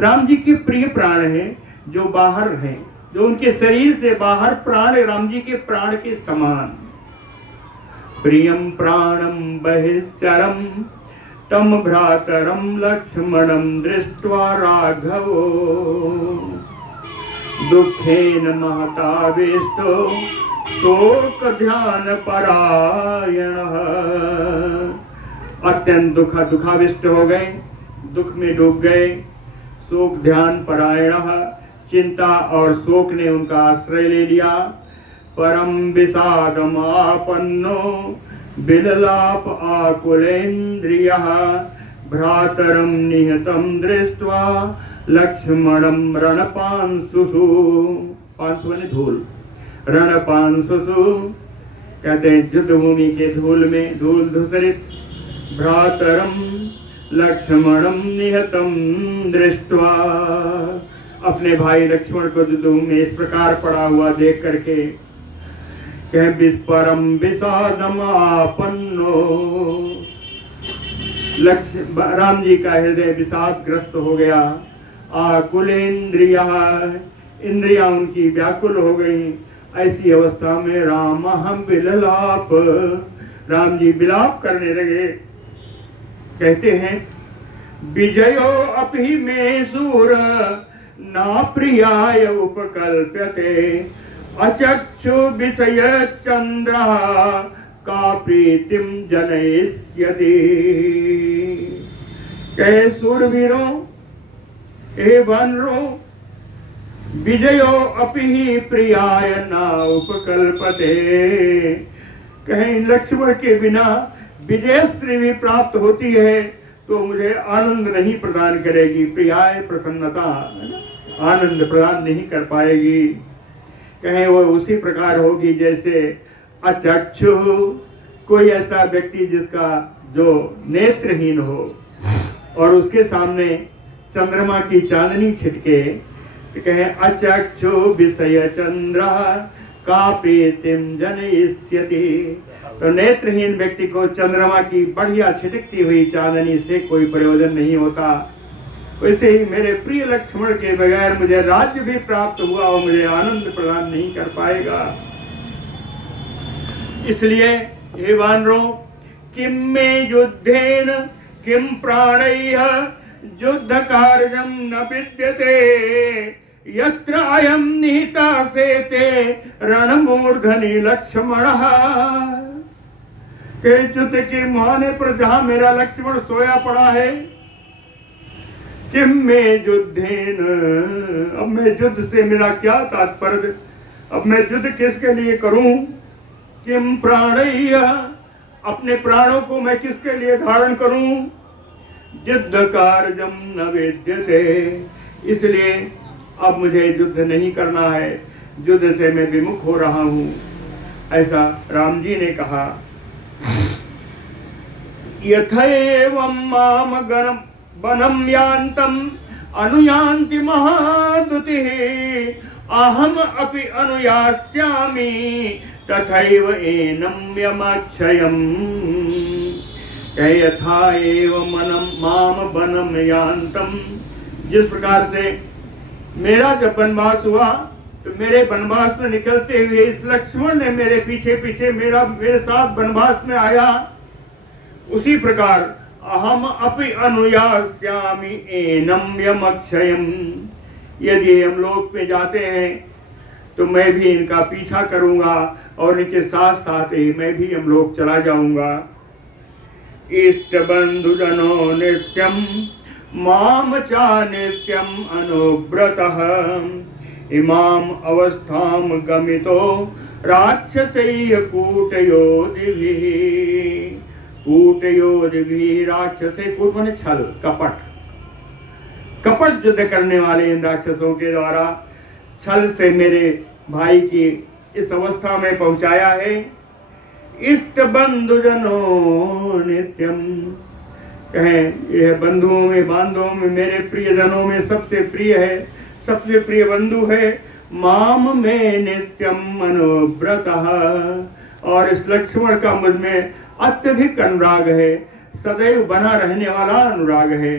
राम जी के प्रिय प्राण हैं जो बाहर हैं, जो उनके शरीर से बाहर प्राण राम जी के प्राण के समान। प्रियम प्राणम बहिश्चरम तम भ्रातरम लक्ष्मणम दृष्ट्वा राघवो दुखेन महतावेष्टो शोक ध्यान परायणः। अत्यंत दुखाविष्ट हो गए, दुख में डूब गए। शोक ध्यान परायणः, चिंता और शोक ने उनका आश्रय ले लिया। परम विषादमापन्नो विललाप आकुलेन्द्रियः भ्रातरम निहतम दृष्ट्वा लक्ष्मणम रणपांशुषु। पांशु माने धूल, रणपांशुषु कहते हैं युद्ध भूमि के धूल में, धूल धूसरित। भ्रातरम लक्ष्मणम निहतम दृष्ट्वा, अपने भाई लक्ष्मण को युद्ध भूमि में इस प्रकार पड़ा हुआ देख करके कहें परम विषादम आपन्नो। राम जी का हृदय विषादग्रस्त हो गया। आकुलेन्द्रिया, इंद्रियां उनकी व्याकुल हो गई। ऐसी अवस्था में राम हम विललाप, राम जी विलाप करने लगे। कहते हैं विजयो अपि मे सूर ना प्रियाय उपकल्प्यते अचक्षु विषय चंद्र का प्रीतिम जनयिष्यति। कहे सूरवीरों, हे वानरों, विजयो अपि ही प्रियाय ना उपकल्पते। कहीं लक्ष्मण के बिना विजयश्री भी प्राप्त होती है तो मुझे आनंद नहीं प्रदान करेगी, प्रियाय प्रसन्नता आनंद प्रदान नहीं कर पाएगी। कहें वो उसी प्रकार होगी जैसे अचक्षु, कोई ऐसा व्यक्ति जिसका जो नेत्रहीन हो और उसके सामने चंद्रमा की चांदनी छिटके, तो कहें अचक्षु विषय चंद्र का प्रीतिम जनयिष्यति। तो नेत्रहीन व्यक्ति को चंद्रमा की बढ़िया छिटकती हुई चांदनी से कोई प्रयोजन नहीं होता। वैसे ही मेरे प्रिय लक्ष्मण के बगैर मुझे राज्य भी प्राप्त हुआ और मुझे आनंद प्रदान नहीं कर पाएगा। इसलिए हे वानरों, किम में युद्धेन किम प्राणैः युद्ध कार्यम न विद्यते यत्र अयम निहिता सेते रणमूर्धनि लक्ष्मणः। के युद्ध के मुहाने पर जहां मेरा लक्ष्मण सोया पड़ा है, किम में युद्धेन, अब मैं युद्ध से मेरा क्या तात्पर्य, अब मैं युद्ध किसके लिए करूं। किम प्राणैय, अपने प्राणों को मैं किसके लिए धारण करूं। युद्ध कार्यम न वेद्यते, इसलिए अब मुझे युद्ध नहीं करना है, युद्ध से मैं विमुख हो रहा हूं। ऐसा राम जी ने कहा। यथैवं माम गणम वनम यान्तम अनुयान्ति महादुतिः अहम अपि अनुयास्यामि तथैव एनं यमक्षयम्। यथा एव मनम माम वनम यान्तम, जिस प्रकार से मेरा जब वनवास हुआ तो मेरे वनवास में निकलते हुए इस लक्ष्मण ने मेरे पीछे पीछे मेरे साथ वनवास में आया, उसी प्रकार अहम अपि अनुयास्यामि एनं यमक्षयम्। यदि हम लोक में जाते हैं तो मैं भी इनका पीछा करूंगा और इनके साथ साथ ही मैं भी हम लोग चला जाऊंगा। इष्ट बंधुजनो नित्यम माम चा नित्यम अनुव्रतः इमाम अवस्थाम गमितो राक्षसैः कूटयोदिभिः। कूटयोदिभिः राक्षसे, कूट माने छल कपट, कपट युद्ध करने वाले इन राक्षसों के द्वारा छल से मेरे भाई की इस अवस्था में पहुंचाया है। इष्ट बंधुजनो नित्यम, कहें यह बंधुओं में बांधवों में मेरे प्रियजनों में सबसे प्रिय है, सबसे प्रिय बंधु है। माम में नित्यम अनुव्रतः, और इस लक्ष्मण का मुझ में अत्यधिक अनुराग है, सदैव बना रहने वाला अनुराग है।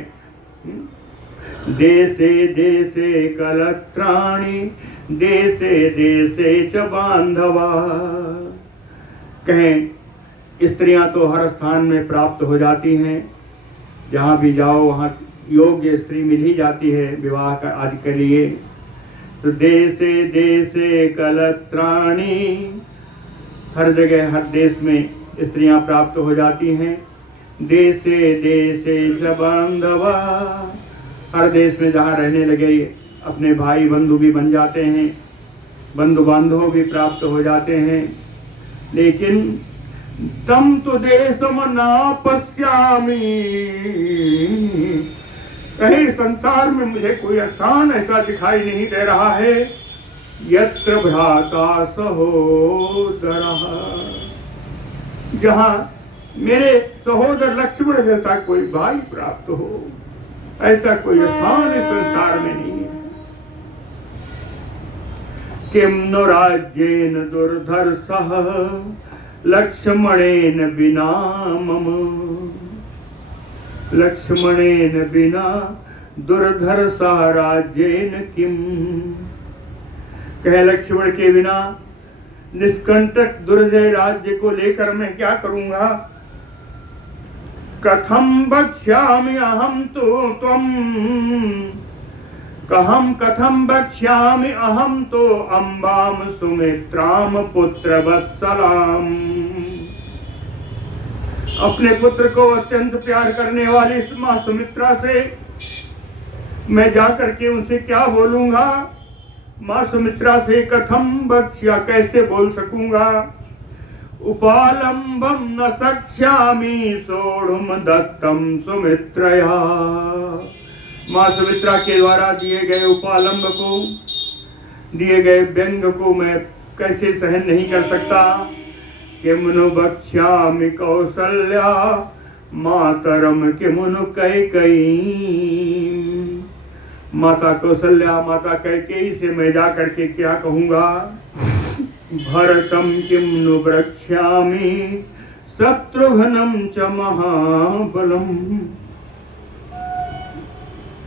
देशे देशे कलत्राणि देशे देशे च बांधवा, कहें स्त्रियां तो हर स्थान में प्राप्त हो जाती हैं, जहाँ भी जाओ वहाँ योग्य स्त्री मिल ही जाती है विवाह का आदि के लिए। तो देशे देशे कलत्राणि, हर जगह हर देश में स्त्रियां प्राप्त हो जाती हैं। देशे देशे च बांधवा, हर देश में जहाँ रहने लगे अपने भाई बंधु भी बन जाते हैं, बंधु बांधव भी प्राप्त हो जाते हैं। लेकिन तम तो देशम ना पश्यामि, कहीं संसार में मुझे कोई स्थान ऐसा दिखाई नहीं दे रहा है। यत्र भ्राता सहोदरः, जहाँ मेरे सहोदर लक्ष्मण जैसा कोई भाई प्राप्त हो, ऐसा कोई स्थान इस संसार में नहीं है। किम नो राज्येन दुर्धर्षः लक्ष्मणेन बिना मम, लक्ष्मणेन बिना दुर्धर्षः राज्येन किम, कहे लक्ष्मण के बिना निष्कंटक दुर्जय राज्य को लेकर मैं क्या करूंगा। कथम वक्ष्यामि अहम तो त्वम, कथम वक्ष्यामि अहम तो अम्बाम सुमित्राम पुत्र वत्सलाम, अपने पुत्र को अत्यंत प्यार करने वाली मां सुमित्रा से मैं जाकर के उनसे क्या बोलूंगा। मां सुमित्रा से कथम वक्ष्या, कैसे बोल सकूंगा। उपालंबम न शक्ष्यामि सोढ़ुम दत्तम सुमित्रया, मां सुमित्रा के द्वारा दिए गए उपालंब को, दिए गए व्यंग को मैं कैसे सहन नहीं कर सकता। किमुनु वक्ष्यामि कौसल्या मातरम किमुनु कैकेयी, माता कौसल्या माता कैकेयी से मैं जा करके क्या कहूँगा। भरतम किमुनु वक्ष्यामि शत्रुघ्नं च महाबलम,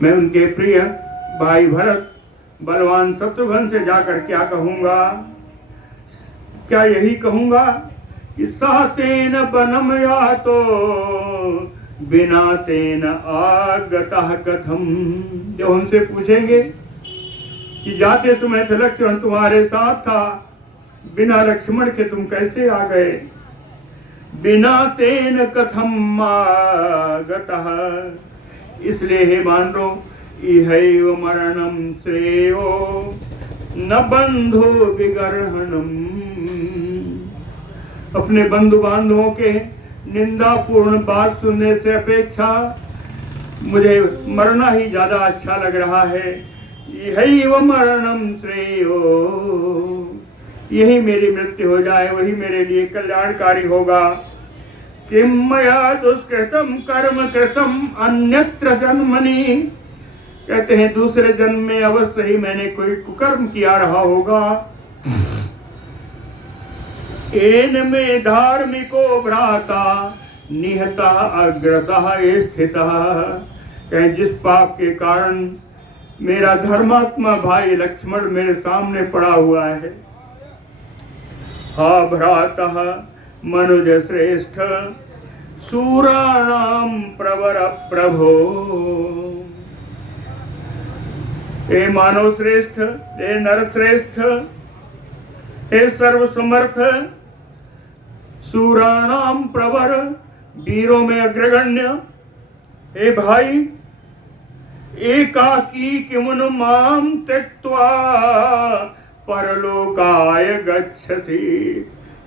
मैं उनके प्रिय भाई भरत बलवान शत्रुघ्न से जाकर क्या कहूँगा। क्या यही कहूँगा कि सातेन वनम यातो बिना तेन आगतः कथम, जब उनसे पूछेंगे कि जाते समय तो लक्ष्मण तुम्हारे साथ था, बिना लक्ष्मण के तुम कैसे आ गए? बिना तेन कथम आगतः, इसलिए हे मानरो इहैव मरणम श्रेयो न बंधु विगर्हणम। अपने बंधु बांधवों के निंदापूर्ण बात सुनने से अपेक्षा मुझे मरना ही ज्यादा अच्छा लग रहा है। इहैव मरणम श्रेयो, यही मेरी मृत्यु हो जाए वही मेरे लिए कल्याणकारी होगा। किम मया दुष्कृतम कर्म कृतम अन्यत्र जन्मनि, कहते हैं दूसरे जन्म में अवश्य ही मैंने कोई कुकर्म किया रहा होगा। एन में धार्मिको भ्राता निहता अग्रतः स्थितः, कहें जिस पाप के कारण मेरा धर्मात्मा भाई लक्ष्मण मेरे सामने पड़ा हुआ है। हा भ्रातः मनुज श्रेष्ठ सूराणाम प्रवर प्रभो, हे मानव श्रेष्ठ, हे नर श्रेष्ठ, हे सर्व समर्थ, सूराणाम प्रवर, वीरों में अग्रगण्य, हे भाई एकाकी किमुन माम त्यक्त्वा परलोकाय गच्छसि,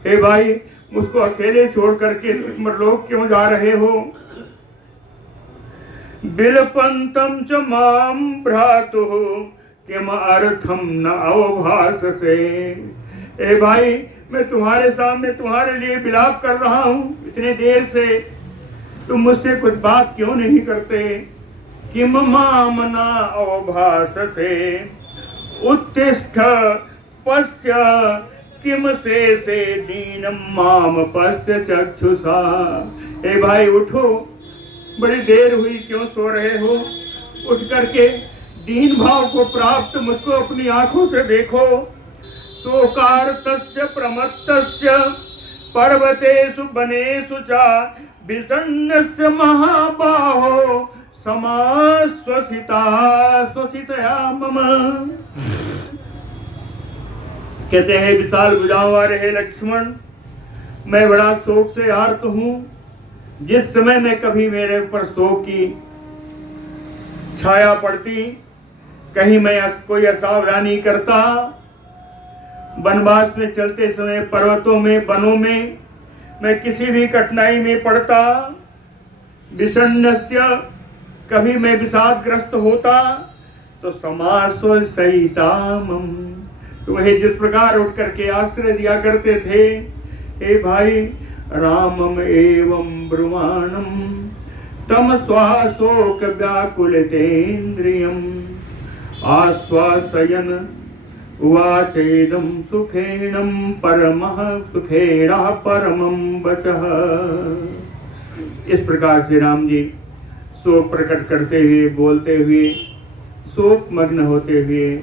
हे भाई मुझको अकेले छोड़ करके तुम लोग क्यों जा रहे हो? बिलपंतम च माम भ्रातुः किम अर्थम न अवभाससे, ए भाई मैं तुम्हारे सामने तुम्हारे लिए विलाप कर रहा हूँ इतने देर से, तुम मुझसे कुछ बात क्यों नहीं करते? किम माम न अवभाससे उत्तिष्ठ पश्य किम से दीनम माम पश्य चक्षुषा, ए भाई उठो, बड़ी देर हुई क्यों सो रहे हो? उठ करके दीन भाव को प्राप्त मुझको अपनी आंखों से देखो। शोकार्तस्य प्रमत्तस्य पर्वतेषु वनेषु च विषण्णस्य महाबाहो समाश्वसिता स्वसितया मम, कहते हैं विशाल भुजाओं वाले हे लक्ष्मण, मैं बड़ा शोक से आर्त हूँ। जिस समय में कभी मेरे ऊपर शोक की छाया पड़ती, कहीं मैं कोई असावधानी करता, वनवास में चलते समय पर्वतों में वनों में मैं किसी भी कठिनाई में पड़ता, विषण्णस्य कभी मैं विषादग्रस्त होता, तो समासो सहितामम, तुम्हें जिस प्रकार उठ करके आश्रय दिया करते थे, हे भाई रामम एवं ब्रुवाणम तम स्वाशोक व्याकुलितेन्द्रियम आश्वासयन उवाचेदम सुखेणम परमः सुखेणः परमं वचः। इस प्रकार से राम जी शोक प्रकट करते हुए, बोलते हुए, शोक मग्न होते हुए,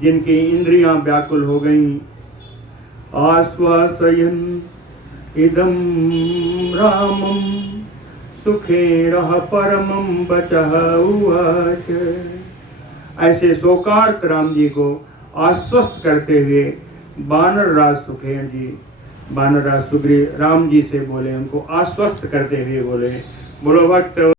जिनकी इंद्रियां व्याकुल हो गईं, आश्वासयन इदं रामं सुखेणः परमं वचः उवाच, ऐसे शोकार्त राम जी को आश्वस्त करते हुए वानर राज सुखेन जी, वानर राज सुग्रीव राम जी से बोले, उनको आश्वस्त करते हुए बोले, बोलो भक्त